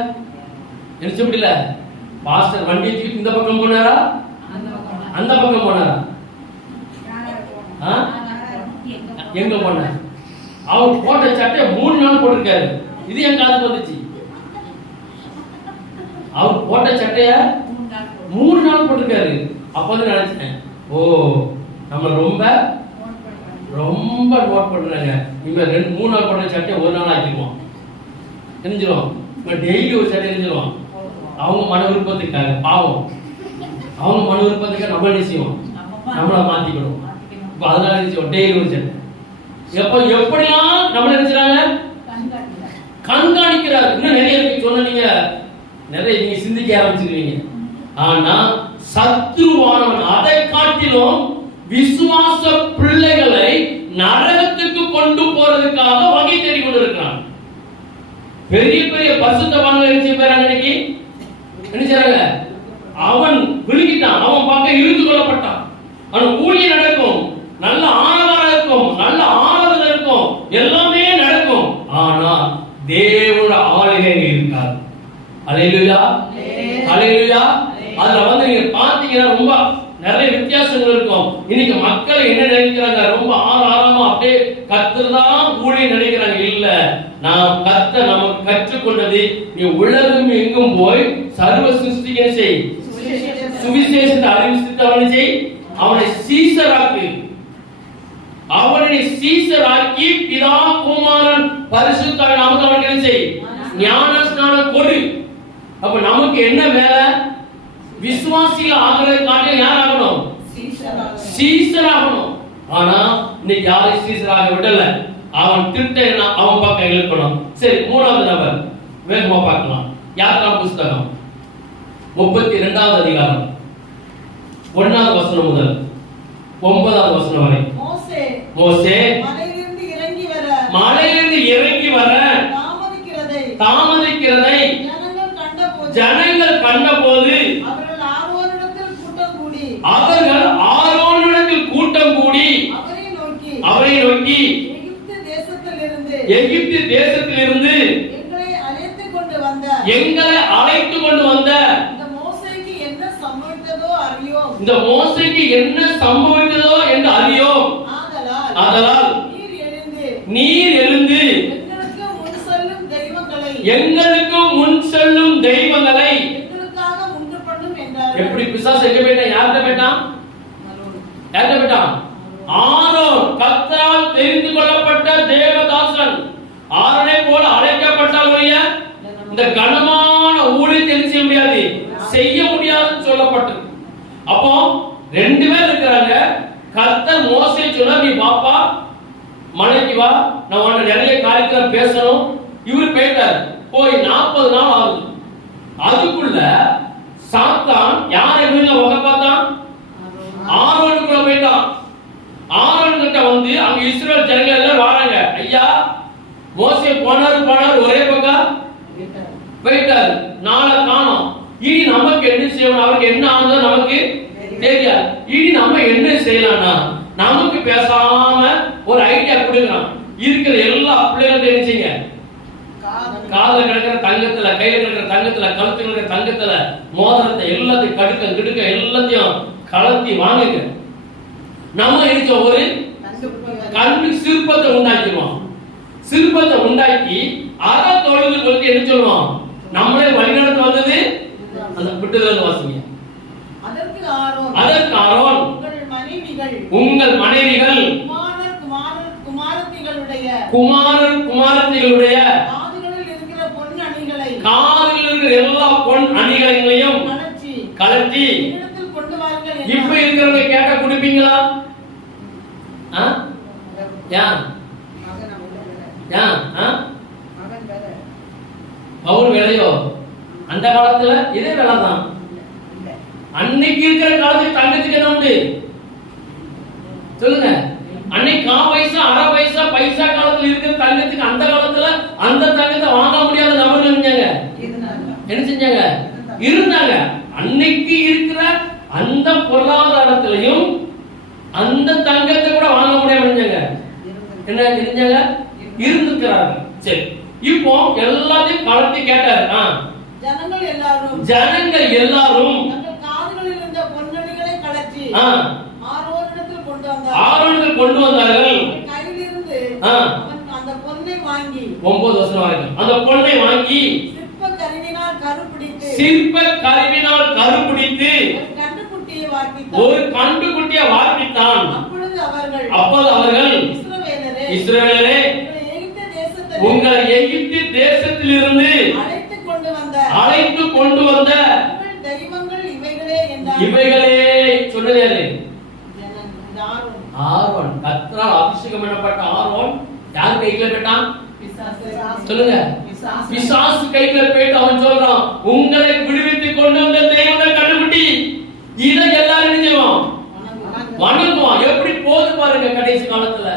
நினைச்ச முடியல. பாஸ்டர் வண்டி வச்சுக்கிட்டு இந்த பக்கம் போனாரா, அந்த பக்கம் போனாரா, எங்க போன? அவர் போட்ட சட்டையை 3 நாள் போட்டிருக்காரு. இது என் காதுக்கு வந்துச்சு. அவர் போட்ட சட்டைய 3 நாள் போட்டிருக்காரு. அப்ப வந்து நினைச்சேன், ஓ நம்ம ரொம்ப ரொம்ப நோட் பண்றாங்க. இவங்க 2-3 நாள் போட்ட சட்டையை 1 நாள் ஆக்கிடுவோம், தெரிஞ்சிடும். டெய்லி ஒரு சட்டை தெரிஞ்சிடும். அவங்க மன விருப்பத்துக்காக, பாவம் அவங்க மன விருப்பத்துக்காக நம்ம என்ன செய்வோம், நம்மள மாத்திக்கணும். இப்ப அதனால நினைச்சோம் டெய்லி ஒரு சட்டை. எப்ப எப்படிலாம் நம்ம நினைச்சாங்க கண்காணிக்கிறார். இன்னும் நிறைய இருக்கு சொன்ன, நீங்க நிறைய நீங்க சிந்திக்க ஆரம்பிச்சிருவீங்க. ஆனா சத்ருவானவன் அதை காட்டிலும் விசுவாச பிள்ளைகளை நரகத்துக்கு கொண்டு போறதுக்காக வகை தேடி கொண்டிருக்கிறான். பெரிய பெரிய பரிசுத்தவான்கள் என்ன செய்யறாங்க இன்னைக்கு, நினைச்சாங்க அவன் விழுகிட்டான், அவன் பார்க்க இழுத்து கொள்ளப்பட்டான். அவன் ஊழியம் நடக்கும், நல்ல ஆரவாரம் இருக்கும், நல்ல ஆராதனை இருக்கும், எல்லாமே நடக்கும். ஆனா தேவனுடைய ஆளுகை இருக்காது. அல்லேலூயா, அல்லேலூயா. அதுல வந்து நீங்க பாத்தீங்கன்னா ரொம்ப நிறைய வித்தியாசங்கள் இருக்கும். இன்னைக்கு மக்கள் என்ன நினைக்கிறாங்க, ரொம்ப ஆரவாரமா அப்படியே கர்த்தர்தான் ஊழியம் நினைக்கிறாங்க. இல்ல, நாம் கர்த்தர் நமக்கு கற்றுக்கொண்டது, நீ உலகம் எங்கும் போய் சர்வ சிருஷ்டிகளை செய், சுவிசேஷத்தை அறிவித்து அவனை செய், அவனை சீசராக்கு, அவனை சீசராக்கி பிதா குமாரன் பரிசுத்த நாமத்தை அவனுக்கு செய், ஞானஸ்நானம் கொடு. அப்ப நமக்கு என்ன வேலை, விசுவாசிகள் ஆகிறதுக்காக யார் ஆகணும், சீசர் ஆகணும். ஆனா இன்னைக்கு யாரும் சீசராக விடல. அவன் திட்ட அவன் பக்கம் இழுக்கணும். சரி, 3வது நபர் வேகமா பார்க்கலாம். யாத்ராம் புஸ்தகம் 32வது அதிகாரம் 1வது வசனம் முதல் 9வது வசனம் வரை. மோசே மலையிலிருந்து இறங்கி வர தாமதிக்கிறதை ஜனங்கள் கண்டபோது அவர்கள் ஆரோனிடத்தில் கூட்டம் கூடி அவரை நோக்கி எகிப்து தேசத்திலிருந்து எங்களை அழைத்து கொண்டு வந்த இந்த மோசேக்கு என்ன சம்பவித்ததோ என்று அறியோம். ஆதலால் நீர் எழுந்து எங்களுக்கு முன் செல்லும் தெய்வங்களை எப்படி பிசாசு எங்க போயிட்டான், யார்கிட்ட போயிட்டான், யார்கிட்ட போயிட்டான், ஆரோன், கர்த்தரால் தெரிந்து கொள்ளப்பட்ட தேவதாசன். ஆரோனை போல அழைக்கப்பட்டவருடைய இந்த கனமான ஊழியத்தை என்ன செய்ய முடியாது, செய்ய முடியாதுன்னு சொல்லப்பட்டது. அப்போ ரெண்டு பேர் இருக்கிறாங்க. கர்த்தர் மோசே சொன்னா, நீ பாப்பா மலைக்கு வா, நான் உன்னை நிறைய காரியத்துல பேசணும். இவரு போயிட்டார். போய் 40 நாள் ஆகுது. அதுக்குள்ள சாத்தான் யார் எப்படிங்க உங்க பார்த்தான், ஆரோனுக்குள்ள போயிட்டான். ஆரோன் கிட்ட வந்து அங்க இஸ்ரவேல் ஜனங்கள் எல்லாம் வராங்க. ஐயா மோசே போனாரு ஒரே பக்கம் போயிட்டாரு, நாளை காணோம். இனி நமக்கு என்ன செய்யணும், அவருக்கு என்ன ஆகுதோ நமக்கு தெரியாது. இனி நம்ம என்ன செய்யலாம்னா, நமக்கு பேசாம ஒரு ஐடியா கொடுக்கலாம். இருக்கிற எல்லா பிள்ளைகளும் நினைச்சீங்க, காதுல கிடக்கிற தங்கத்துல, கையில கிடக்கிற தங்கத்துல, கழுத்துல கிடக்கிற தங்கத்துல, மோதிரத்தை எல்லாத்தையும் கடுக்க எல்லாத்தையும் கலத்தி வாங்குங்க. நம்ம இருக்க ஒரு கல்வி சிற்பத்தை உண்டாக்கிடுவோம். சிற்பத்தை உண்டாக்கி அற தொழிலுக்கு வந்து என்ன சொல்லுவோம், நம்மளே வழிநடத்த வந்தது அந்த விட்டுதல் வாசிங்க. அதற்கு ஆரோன் உங்கள் மனைவிகள் குமாரர் குமாரத்திகளுடைய காதில் இருக்கிற எல்லா பொன் அணிகளையும் கலட்டி இப்ப இருக்கிறவங்க கேட்டா குடிப்பீங்களா? பவுல் வேலையோ அந்த காலத்துல இதே வேலை தான். அன்னைக்கு இருக்கிற காலத்துக்கு தங்கத்துக்கு என்ன உண்டு சொல்லுங்க? அன்னைக்கு கா பைசா அரை பைசா பைசா காலத்துல இருக்கிற தங்கத்துக்கு அந்த காலத்துல அந்த தங்கத்தை வாங்க முடியாத நபர்கள் இருந்தாங்க. என்ன செஞ்சாங்க? இருந்தாங்க. அன்னைக்கு இருக்கிற அந்த பொருளாதாரத்திலையும் அந்த தங்கத்தை கூட வாங்க முடியாம இருந்தாங்க. என்ன செஞ்சாங்க? இருந்திருக்கிறார்கள். சரி, இப்போ எல்லாத்தையும் கலட்டி கேட்டாரு. ஜனங்கள் எல்லாரும் காதுகளில் இருந்த பொன்னணிகளை கலட்டி ஆரோனிடத்தில் கொண்டு வந்தார்கள். கையிலிருந்து அந்த பொன்னை வாங்கி 9 வருஷம் வரைக்கும் அந்த பொன்னை வாங்கி சிற்ப கருவினால் கருப்பிடித்து ஒரு கண்டுக்குட்டியை வார்ப்பித்தான். அப்போது அவர்கள் இஸ்ரவேலரே உங்களை எகிப்து தேசத்திலிருந்து அழைத்து கொண்டு வந்த இவைகளே சொன்னது யாரு? ஆரோன். கர்த்தரால் அபிஷேகம் பண்ணப்பட்ட ஆரோன் யார் கையில போயிட்டான்? சொல்லுங்க. பிசாசு கையில போயிட்டு அவன் சொல்றான், உங்களை விடுவித்துக் கொண்டு வந்த தெய்வத்தை கண்டுபிடி. இதை எல்லாரும் செய்வோம், வணங்குவோம். எப்படி போது பாருங்க கடைசி காலத்துல.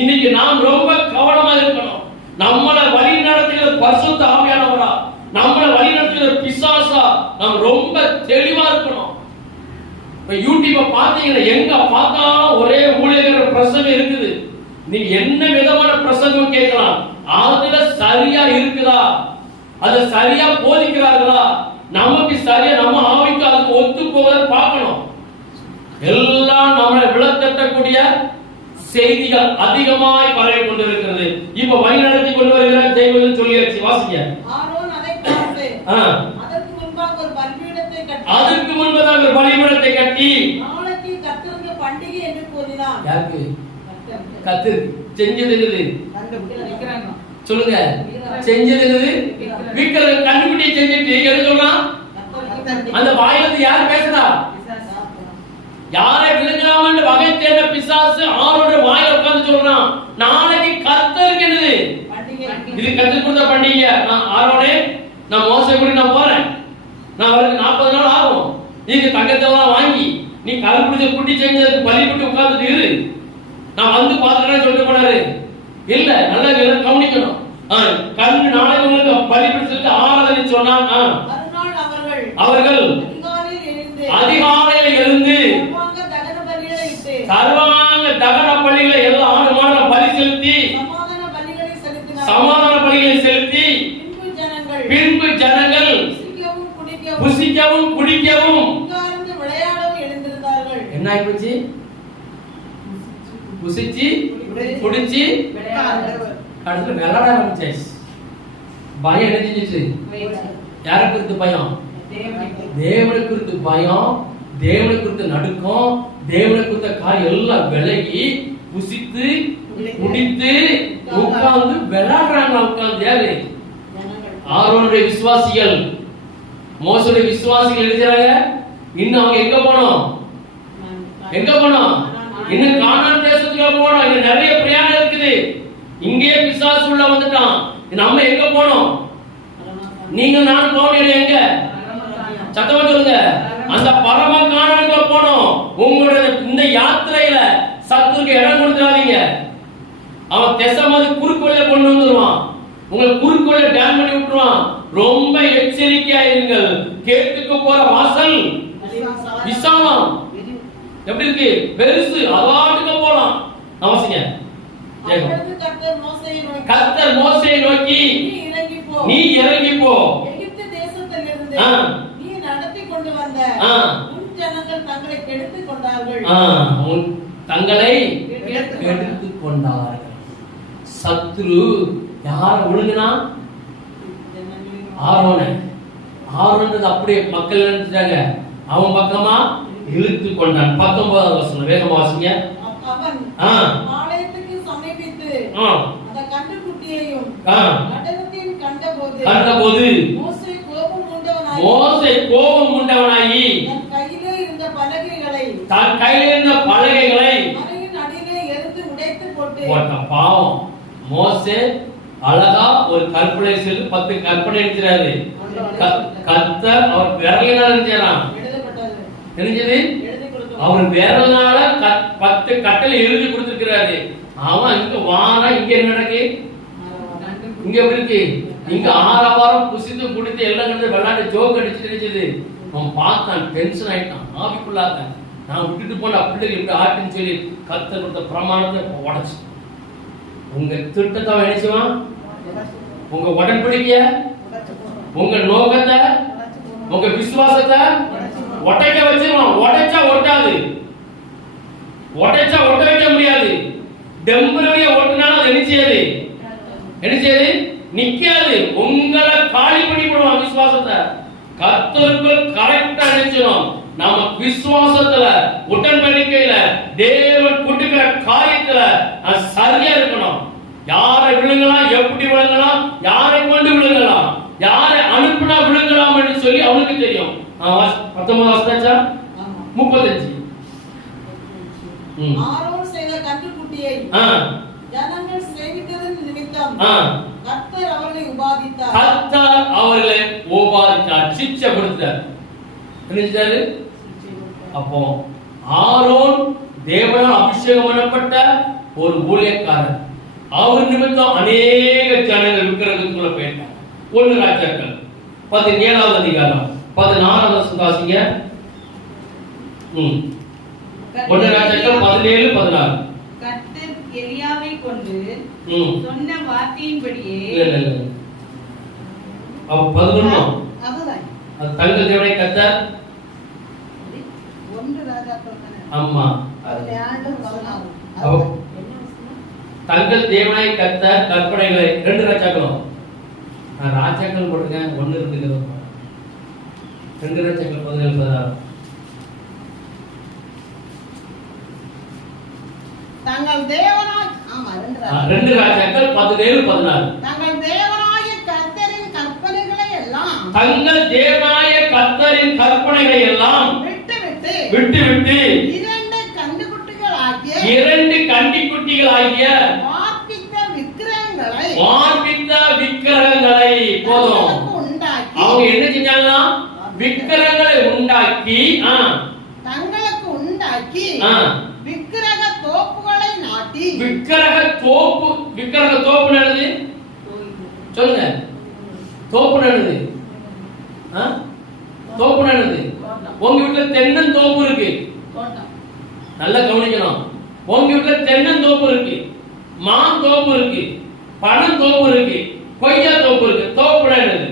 இன்னைக்கு நாம் ரொம்ப கவனமா இருக்கணும். நம்மளை வழி நடத்துகிற பரிசுத்த ஆவியானவரா, நம்மளை வழி நடத்துகிற பிசாசா, நாம் ரொம்ப தெளிவா இருக்கணும். யூடியூப பாத்தீங்கன்னா எங்க பார்த்தாலும் ஒரே ஊழியர் பிரசங்கம் இருக்குது. நீங்க என்ன விதமான பிரசங்கம் கேட்கலாம், அதுல சரியா இருக்குதா, அது சரியா போதிக்கிறார்களா, நமக்கு சரியா நம்ம ஆவிக்கு அதுக்கு ஒத்து போவதை பார்க்கணும். எல்லாம் நம்மளை விளக்கக்கூடிய செய்திகள் அதிகமாய் பரவி கொண்டிருக்கிறது. இப்ப வழி நடத்தி கொண்டு வருகிற தெய்வம் சொல்லியாச்சு. வாசிங்க. அதற்கு முன்பதாக ஒரு பலிபீடத்தை கட்டி நாளைக்கு கர்த்தருக்கு பண்டிகை என்று கூறினார். யாருக்கு? கர்த்தர். செஞ்சது என்னது சொல்லுங்க? செஞ்சது என்னது? விக்கிரக கண்டுபிடியை செஞ்சுட்டு என்ன சொல்றான்? அந்த வாயிலிருந்து யார் பேசுறா? யாரை விழுங்காம வகை தேட பிசாசு ஆரோட வாயில உட்கார்ந்து சொல்றான், நாளைக்கு கர்த்தருக்கு என்னது இது கர்த்தர் கொடுத்த பண்டிகை. நான் ஆரோனே, நான் மோசே கூட நான் போறேன், நான் அவருக்கு 40 நாள் ஆகும். நீங்க தங்கத்தெல்லாம் வாங்கி நீ கருப்பிடிச்ச குட்டி செஞ்சதுக்கு பலிபட்டு உட்கார்ந்துட்டு இரு, நான் வந்து பாத்துக்கிறேன்னு சொல்லிட்டு போனாரு. இல்ல, நல்லா கவனிக்கணும். கண்ணு நாளை உங்களுக்கு பலிபட்டு ஆராதனை சொன்னான். அவர்கள் அதிகாலையில் எழுந்து சர்வாங்க தகன பலிகளை எல்லா ஆடு மாடுல பலி செலுத்தி சமாதான பலிகளை செலுத்தி பின்பு ஜனங்கள் புசிக்கவும் குடிக்கவும் என்ன ஆயிடுச்சு? புசிச்சு குடிச்சு கடைசியில் விளையாட ஆரம்பிச்சாச்சு. பயம் என்ன செஞ்சிச்சு? யாரை குறித்து பயம்? தேவனை குறித்து பயம், தேவனை குறித்து நடுக்கம், தேவனை குறித்த காரியம் எல்லாம் விலகி புசித்து குடித்து உட்கார்ந்து விளையாடுறாங்க. உட்கார்ந்து யாரு? ஆரோனுடைய விசுவாசிகள், மோசேயுடைய விசுவாசிகள் எழுதுறாங்க. இன்னும் அவங்க எங்க போனோம்? எங்க போனோம்? இன்னும் கானான் தேசத்துக்கு போனோம். இன்னும் நிறைய பிரயாணம் இருக்குது. இங்கே பிசாசு உள்ள வந்துட்டான். நம்ம எங்க போனோம்? நீங்க நான் போனோம். எங்க? சத்தமா சொல்லுங்க. அந்த பரம கானானுக்கு போனோம். உங்களுடைய இந்த யாத்திரையில சத்துருக்கு இடம் கொடுத்துறாதீங்க. அவன் திசைமாதி குறுக்கோல கொண்டு வந்துருவான். உங்களை குறுக்கோல டேம் பண்ணி விட்டுருவான். ரொம்ப எச்சரிக்கையா இருங்கள். கேட்டுக்கு போற வாசல் விசாலம் எப்படி இருக்கு? பெருசு. அதாட்டுக்கு போலாம். அவசிய கர்த்தர் மோசேயை நோக்கி நீ இறங்கி போ. எகிப்து தேசத்திலிருந்து நீ நடத்தி கொண்டு வந்த உன் ஜனங்கள் தங்களை கெடுத்துக் கொண்டார்கள். தங்களை கெடுத்துக் கொண்டார்கள். சத்ரு யார ஒழுங்குனா? ஆரோனை. ஆரோன்றது அப்படியே மக்கள் நினைச்சாங்க. அவன் பக்கமா இழுத்து கொண்டான். 19வது வசனம் வேகமா வாசிங்க. அவன் பாளையத்துக்கு சமீபித்து அந்த கன்றுக்குட்டியையும் நடனத்தின் கண்டபோது மோசே கோபம் உண்டவனாகி தன் கையிலே இருந்த பலகைகளை மலையின் அடியிலே எரிந்து உடைத்து போட்டு பாவம். மோசே அழகா ஒரு கற்பனை சொல்லி 10 கற்பனை எடுக்கிறாரு. கர்த்தர் அவர் விரலினால நினைச்சாராம். தெரிஞ்சது அவர் விரலினால 10 கட்டளை எழுதி கொடுத்திருக்கிறாரு. அவன் இங்க வானா இங்க என்ன நடக்கு? இங்க எப்படி இருக்கு? இங்க ஆரவாரம் குசித்து குடித்து எல்லாம் கிட்ட விளையாட்டு ஜோக் அடிச்சு தெரிஞ்சது. அவன் பார்த்தான், டென்ஷன் ஆயிட்டான். ஆவிக்குள்ளாக நான் விட்டுட்டு போன பிள்ளைகள் இப்படி ஆட்டுன்னு சொல்லி கர்த்தர் கொடுத்த பிரமாணத்தை உடைச்சு உங்க திட்டத்தை நினைச்சுவான். உங்க உடன்படிக்கைய, உங்க நோக்கத்தை, உங்க விசுவாசத்தை ஒட்டைக்க வச்சிருவான். உடைச்சா ஒட்டாது. உடைச்சா ஒட்ட வைக்க முடியாது. டெம்பரரியா ஒட்டினாலும் அது என்ன செய்யாது? நிக்காது. உங்களை காலி பண்ணி போடுவான் விசுவாசத்தை. கர்த்தருக்குள் கரெக்டா நினைச்சிடும். நாம விசுவாசத்துல உடன்படிக்கையில தேவன் கொடுக்கிற காரியத்துல சரியா இருக்கணும். யாரை விழுங்கலாம், எப்படி விழுங்கலாம், யாரை கொண்டு விழுங்கலாம், யாரை அனுப்பினா விழுங்கலாம் என்று சொல்லி அவனுக்கு தெரியும். 19 வருஷத்தாச்சா? 35. ஆரோன் செய்த கன்றுக்குட்டியை ஜனங்கள் சேவித்ததன் நிமித்தம் கர்த்தர் அவர்களை உபாதித்தார். சிட்சைப்படுத்தார். நினைச்சாரு. அப்போ ஆரோன் தேவனால் அபிஷேகம் பண்ணப்பட்ட ஒரு ஊழியக்காரர். அவர் நிமித்தம் அநேக ஜனங்கள் விக்கிரகத்துக்குள்ள போயிட்டாங்க. 1 ராஜாக்கள் 17வது அதிகாரம் 16வது வசனம் வாசிங்க. 1 ராஜாக்கள் 17 16. கர்த்தர் எலியாவை கொண்டு சொன்ன வார்த்தையின்படியே அவ 11 அது தங்கள் தேவனை கர்த்தர் 1 ராஜாக்கள். ஆமா, தங்கள் தேவனை கர்த்தர் கற்பனைகளை 2 ராஜாக்களும் ராஜாக்கள் போட்டுருக்கேன். 1 இருக்குது. 2 ராஜாக்கள் 17 16. தங்கள் தேவனாய் 2 ராஜாக்கள் 17 16. தங்கள் தேவனாய கர்த்தரின் கற்பனைகளை எல்லாம் விட்டுவிட்டு 2 கன்றுக்குட்டிகளாகிய வார்ப்பித்த விக்கிரகங்களை போதும். அவங்க என்ன செஞ்சாங்கன்னா விக்கிரகங்களை உண்டாக்கி தங்களுக்கு உண்டாக்கி விக்கிரக தோப்புகளை நாட்டி விக்கிரக தோப்பு நடந்து சொல்லுங்க. தோப்பு நடந்து உங்க வீட்டுல தென்னந்தோப்பு இருக்கு. நல்லா கவனிக்கணும். உங்க வீட்டுல தென்னந்தோப்பு இருக்கு, மாந்தோப்பு இருக்கு, பனந்தோப்பு இருக்கு, கொய்யா தோப்பு இருக்கு. தோப்பு என்னது?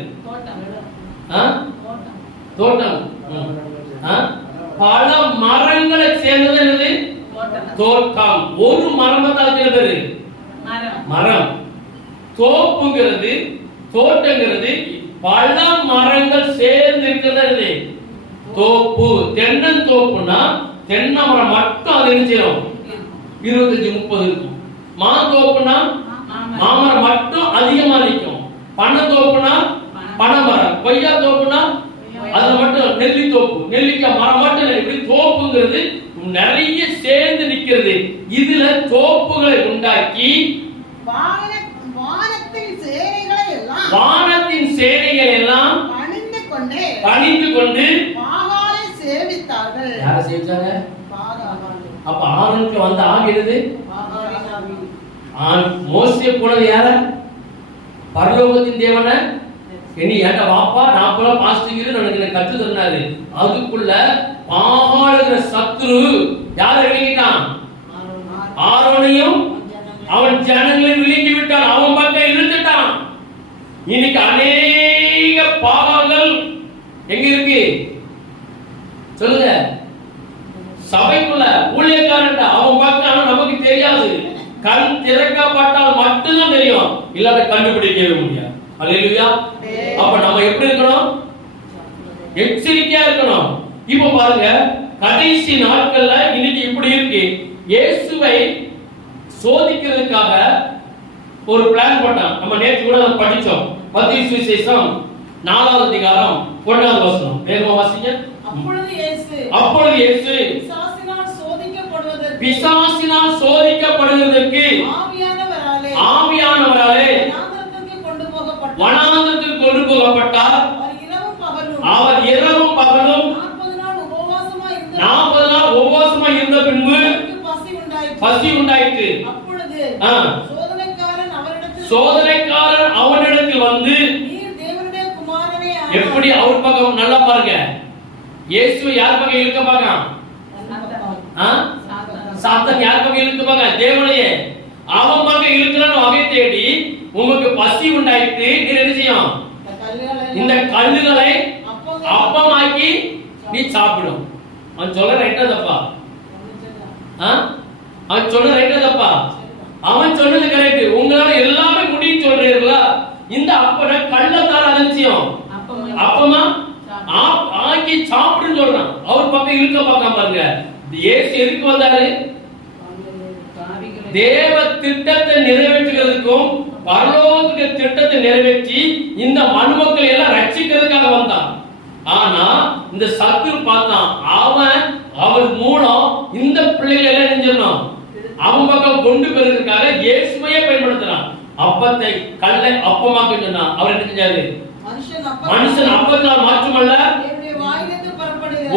தோட்டம். பல மரங்களை சேர்ந்தது என்னது? தோட்டம். ஒரு மரம் தான் பேரு மரம். தோப்புங்கிறது, தோட்டங்கிறது பல மரங்கள் சேர்ந்து இருக்கிறது தோப்பு. தென்னந்தோப்புனா தென்னை மரம் மட்டும் அது என்ன செய்யும்? 25-30 இருக்கும். மாந்தோப்புனா மாமரம் மட்டும் அதிகமா நிற்கும். பனந்தோப்புனா பனைமரம். கொய்யா தோப்புனா அது மட்டும் நெல்லி தோப்பு, நெல்லிக்காய் மரம் மட்டும் இப்படி தோப்புங்கிறது நிறைய சேர்ந்து நிக்கிறது. இதுல தோப்புகளை உண்டாக்கி வானத்தின் சேனைகளை எல்லாம் பணிந்து கொண்டு சேவித்தார்கள். யாரை சேவிச்சாங்க? அப்ப ஆரோனுக்கு வந்த ஆகிறது மோசே போனது யார? பரலோகத்தின் தேவன. இனி ஏன்டா வாப்பா நான் போல பாஸ்டிங்கிறது எனக்கு கற்று தந்தாரு. அதுக்குள்ள பாகாளுகிற சத்துரு யாரை விழுங்கிட்டான்? ஆரோனையும் அவன் ஜனங்களை விழுங்கி விட்டான். அவன் பக்கம் இழுத்துட்டான். இன்னைக்கு அநேக பாகால்கள் எங்க இருக்கு சொல்லுங்க? சபைக்குள்ள ஊழியக்காரன் அவன் பக்கம் நமக்கு தெரியாது. கண் திறக்கப்பட்டால் மட்டும்தான் தெரியும், இல்லாத கண்டுபிடிக்கவே முடியாது. அல்லேலூயா. அப்ப நம்ம எப்படி இருக்கணும்? எச்சரிக்கையா இருக்கணும். இப்ப பாருங்க, கடைசி நாட்கள்ல இன்னைக்கு இப்படி இருக்கு. இயேசுவை சோதிக்கிறதுக்காக ஒரு பிளான் போட்டான். நம்ம நேற்று கூட படிச்சோம். மத்தேயு சுவிசேஷம் 4வது அதிகாரம் 1வது வசனம். வேகமா வாசிங்க. அப்பொழுது இயேசு பிசாசினால் சோதிக்கப்படுவதற்கு ஆவியானவராலே வனாந்தரத்துக்கு கொண்டு போகப்பட்டார். அவர் இரவும் பகலும் 40 நாள் உபவாசமா இருந்த பின்பு பசி உண்டாயிற்று. சோதனைக்காரன் அவனிடத்தில் வந்து, எப்படி அவர் பக்கம் நல்லா பாருங்க, இயேசு யார் பக்கம் இருக்க பாக்க? சாத்தான் யார் பக்கம் இழுக்க பாக்க? தேவனையே. அவன் பக்கம் இழுக்கலான்னு வகை தேடி உங்களுக்கு பசி உண்டாயிட்டு நீ என்ன செய்யும்? இந்த கல்லுகளை அப்பமாக்கி நீ சாப்பிடும். அவன் சொல்ல ரைட்டா தப்பா? அவன் சொல்ல ரைட்டா தப்பா? அவன் சொன்னது கரெக்ட். உங்களால எல்லாமே முடியும் சொல்றீங்களா? இந்த அப்பனை கள்ளத்தால அதிர்ச்சியம் அப்பமா ஆக்கி சாப்பிடுன்னு சொல்றான். அவர் பக்கம் இழுக்க பார்க்காம பாருங்க. இயேசு எதுக்கு வந்தாரு? தேவ திட்டத்தை நிறைவேற்றுகிறதுக்கும் பரலோகத்துக்கு திட்டத்தை நிறைவேற்றி இந்த மனுமக்கள் எல்லாம் ரட்சிக்கிறதுக்காக வந்தான். ஆனா இந்த சத்துரு பார்த்தான். அவர் மூலம் இந்த பிள்ளைகள் எல்லாம் நெஞ்சிடணும் அவன் பக்கம் கொண்டு போறதுக்காக இயேசுவையே பயன்படுத்தினான். அப்பத்தை கல்லை அப்பமாக்க சொன்னான். அவர் என்ன செஞ்சாரு? மனுஷன் அப்பத்தினால் மாற்றமல்ல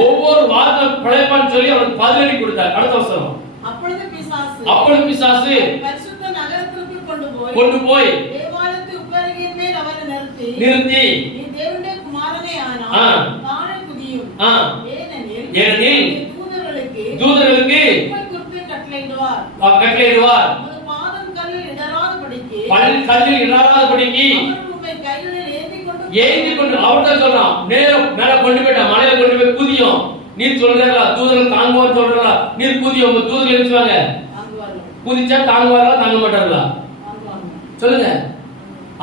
ஒவ்வொரு வார்த்தை பிழைப்பான்னு சொல்லி அவனுக்கு பதிலடி கொடுத்தார். அடுத்த வசனம். அப்பொழுது பிசாசு பரிசுத்த நகரத்திற்குள் கொண்டு போய் தேவாலயத்து உப்பரிகையின் மேல் அவரை நிறுத்தி நீ தேவனுடைய குமாரனே ஆனால் தானே குதியும். ஏனெனில் தூதர்களுக்கு கட்டளையிடுவார். பாதம் கல்லில் இடராதபடிக்கு ஏந்தி கொண்டு அவர்தான் சொல்றான். நேரம் மேல கொண்டு போயிட்டா, மலையில கொண்டு போய் குதியும். நீர் சொல்றா தூதர்கள் தாங்குவான்னு சொல்றா, நீர் குதியும். உங்க தூதர்கள் எழுச்சுவாங்க, குதிச்சா தாங்குவாரா தாங்க மாட்டாங்களா? சொல்லுங்க.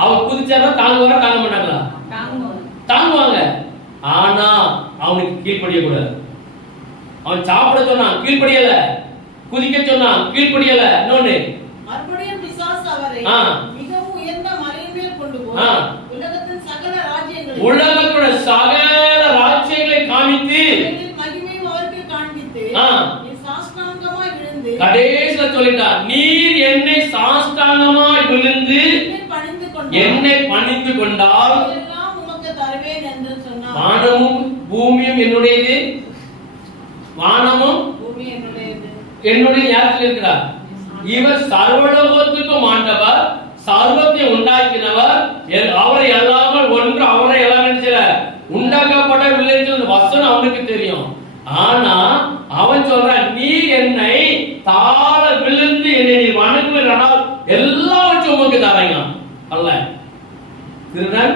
அவன் குதிச்சாரா தாங்குவாரா தாங்க மாட்டாங்களா? தாங்குவாங்க. ஆனா அவனுக்கு கீழ்ப்படிய கூடாது. அவன் சாப்பிட சொன்னான், கீழ்ப்படியல. குதிக்க சொன்னான், கீழ்ப்படியல. இன்னொன்னு மறுபடியும் பிசாசு அவரை மிகவும் உயர்ந்த மலையின் மேல் கொண்டு போய் உலகத்தோட சகல ராஜ்யங்களை காமித்து மகிமையும் அவருக்கு காண்பித்து சாஷ்டாங்கமாய் விழுந்து கடைசில சொல்லிட்டார், நீர் என்னை சாஷ்டாங்கமாய் விழுந்து என்னை பணிந்து கொண்டால் எல்லாம் உமக்கு தருவேன் என்று சொன்னார். வானமும் பூமியும் என்னுடையது, வானமும் பூமியும் என்னுடையது. என்னுடைய யாருக்கு இருக்கிறார்? இவர் சர்வலோகத்துக்கும் ஆண்டவர், சர்வத்தை உண்டாக்கினவர். அவரை எல்லாமல் ஒன்று அவரை எல்லாம் உண்டாக்கப்படவில்லை என்று வசனம் அவனுக்கு தெரியும். ஆனா அவன் சொல்றான், நீ என்னை தாழ விழுந்து என்னை நீ வணங்குவீர்கள் எல்லாவற்றும் உமக்கு தரேங்க. அல்ல திருடன்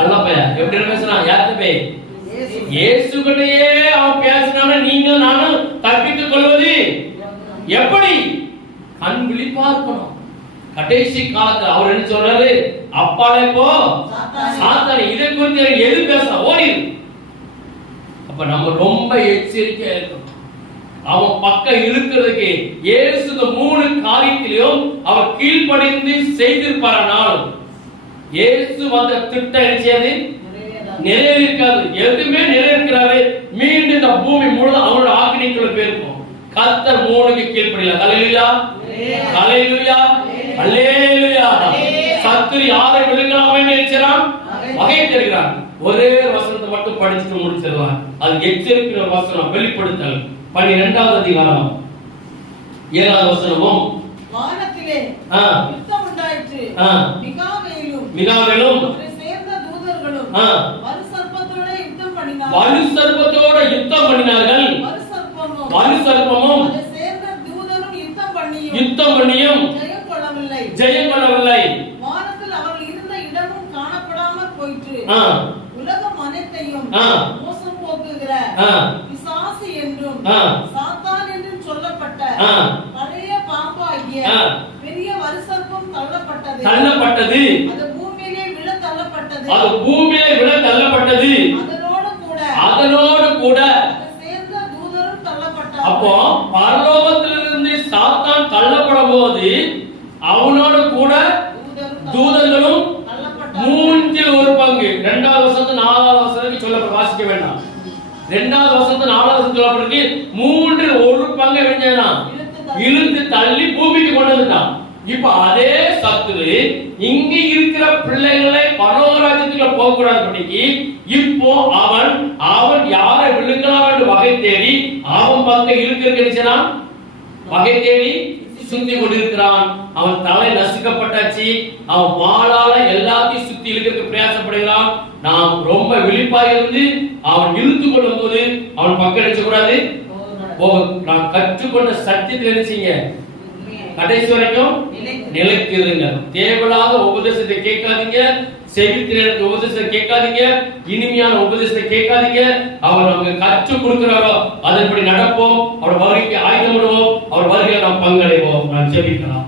அல்லப்பையா எப்படி பேசுறான்? யார்கிட்ட போய்? இயேசு கிட்டயே அவன் பேசினான நீங்க நானும் தப்பித்துக் கொள்வது எப்படி? கண் விழிப்பா இருக்கணும். கடைசி காலத்துல அவர் என்ன சொல்றாரு? அப்பாலே போ சாத்தானே, இதை குறித்து எது பேச ஓடி. அப்ப நம்ம ரொம்ப எச்சரிக்கையா இருக்கணும். அவன் பக்கம் இழுக்கிறதுக்கு இயேசு 3 காரியத்திலும் அவர் கீழ்ப்படிந்து செய்திருப்பாரானால் இயேசு வந்த திட்டம் நிச்சயது நிறைவேறிருக்காது. எதுவுமே நிறைவேற்கிறாரு. மீண்டும் இந்த பூமி முழுவதும் அவரோட ஆக்கினைக்குள்ள போயிருக்கும். கர்த்தர் மூணுக்கு கீழ்ப்படியல. ஹல்லேலூயா, ஹல்லேலூயா, ஹல்லேலூயா. சத்துரு யாரை விழுங்கலாமே நினைச்சான், வகை தருகிறான். ஒரே வசனத்தை மட்டும் படிச்சுட்டு முடிச்சிடலாம். அது எச்சரிக்கிற வசனம். வெளிப்படுத்தல் 12வது அதிகாரம் 7வது வசனமும், வானத்திலே யுத்தம் உண்டாயிற்று. மிகாவேலும் அவரை சேர்ந்த தூதர்களும் வலுசர்ப்பத்தோட யுத்தம் பண்ணினார்கள். வலுசர்ப்பத்தோட யுத்தம் பண்ணினார்கள். வலுசர்ப்பமும் அதை சேர்ந்த தூதரும் யுத்தம் பண்ணியும் ஜெயம் கொள்ளவில்லை. வானத்தில் அவர்கள் இருந்த இடமும் காணப்படாமல் போயிற்று. உலகம் அனைத்தையும் மோசம் போக்குகிற பிசாசு என்றும் சாத்தான் என்றும் சொல்லப்பட்ட பழைய பாம்பாகிய பெரிய வலுசர்ப்பம் தள்ளப்பட்டது. அது பூமியிலே விழ தள்ளப்பட்டது. அதனோடு கூட சேர்ந்த தூதரும் தள்ளப்பட்டார்கள். அப்போ பரலோகத்திலிருந்து சாத்தான் தள்ளப்படும் போது அவனோடு கூட தூதர்களும் மூன்றில் ஒரு பங்கு. 2வது வசனத்து 4வது வசனத்துக்கு சொல்லப்பட்ட, வாசிக்க வேண்டாம். 2வது வசனத்து 4வது வசனத்துக்கு சொல்லப்பட்டிருக்கு, மூன்றில் ஒரு பங்கு வெஞ்சனா இழுத்து தள்ளி பூமிக்கு கொண்டு வந்துட்டான். இப்ப அதே சத்துரு இங்க இருக்கிற பிள்ளைகளை பரலோகராஜ்யத்துக்குள்ள போக கூடாதுபடிக்கு இப்போ அவன் யாரை விழுங்கலாம் என்று வகை தேடி அவன் பக்கம் இருக்கிற வகை தேடி சுத்தி கொண்டிருக்கிறான். அவன் தலை நசுக்கப்பட்டாச்சு. அவன் வாளால எல்லாத்தையும் சுத்தி இழுக்கிறதுக்கு பிரயாசப்படுகிறான். நாம் ரொம்ப விழிப்பாக இருந்து அவன் இழுத்து கொள்ளும் போது அவன் பக்கம் நினைச்ச கூடாது. நான் கற்றுக்கொண்ட சத்தியத்தில் நினைச்சீங்க கடைசி வரைக்கும் நிலைத்திருங்க. தேவையில்லாத உபதேசத்தை கேட்காதீங்க. செவித்திற்கு உபதேசத்தை கேட்காதீங்க. இனிமையான உபதேசத்தை கேட்காதீங்க. அவர் நமக்கு கற்றுக் கொடுக்கிறாரோ அதன்படி நடப்போம். அவர் வருகைக்கு ஆயுதம் விடுவோம். அவர் வருகையில் நாம் பங்கடைவோம். நான் செபிக்கலாம்.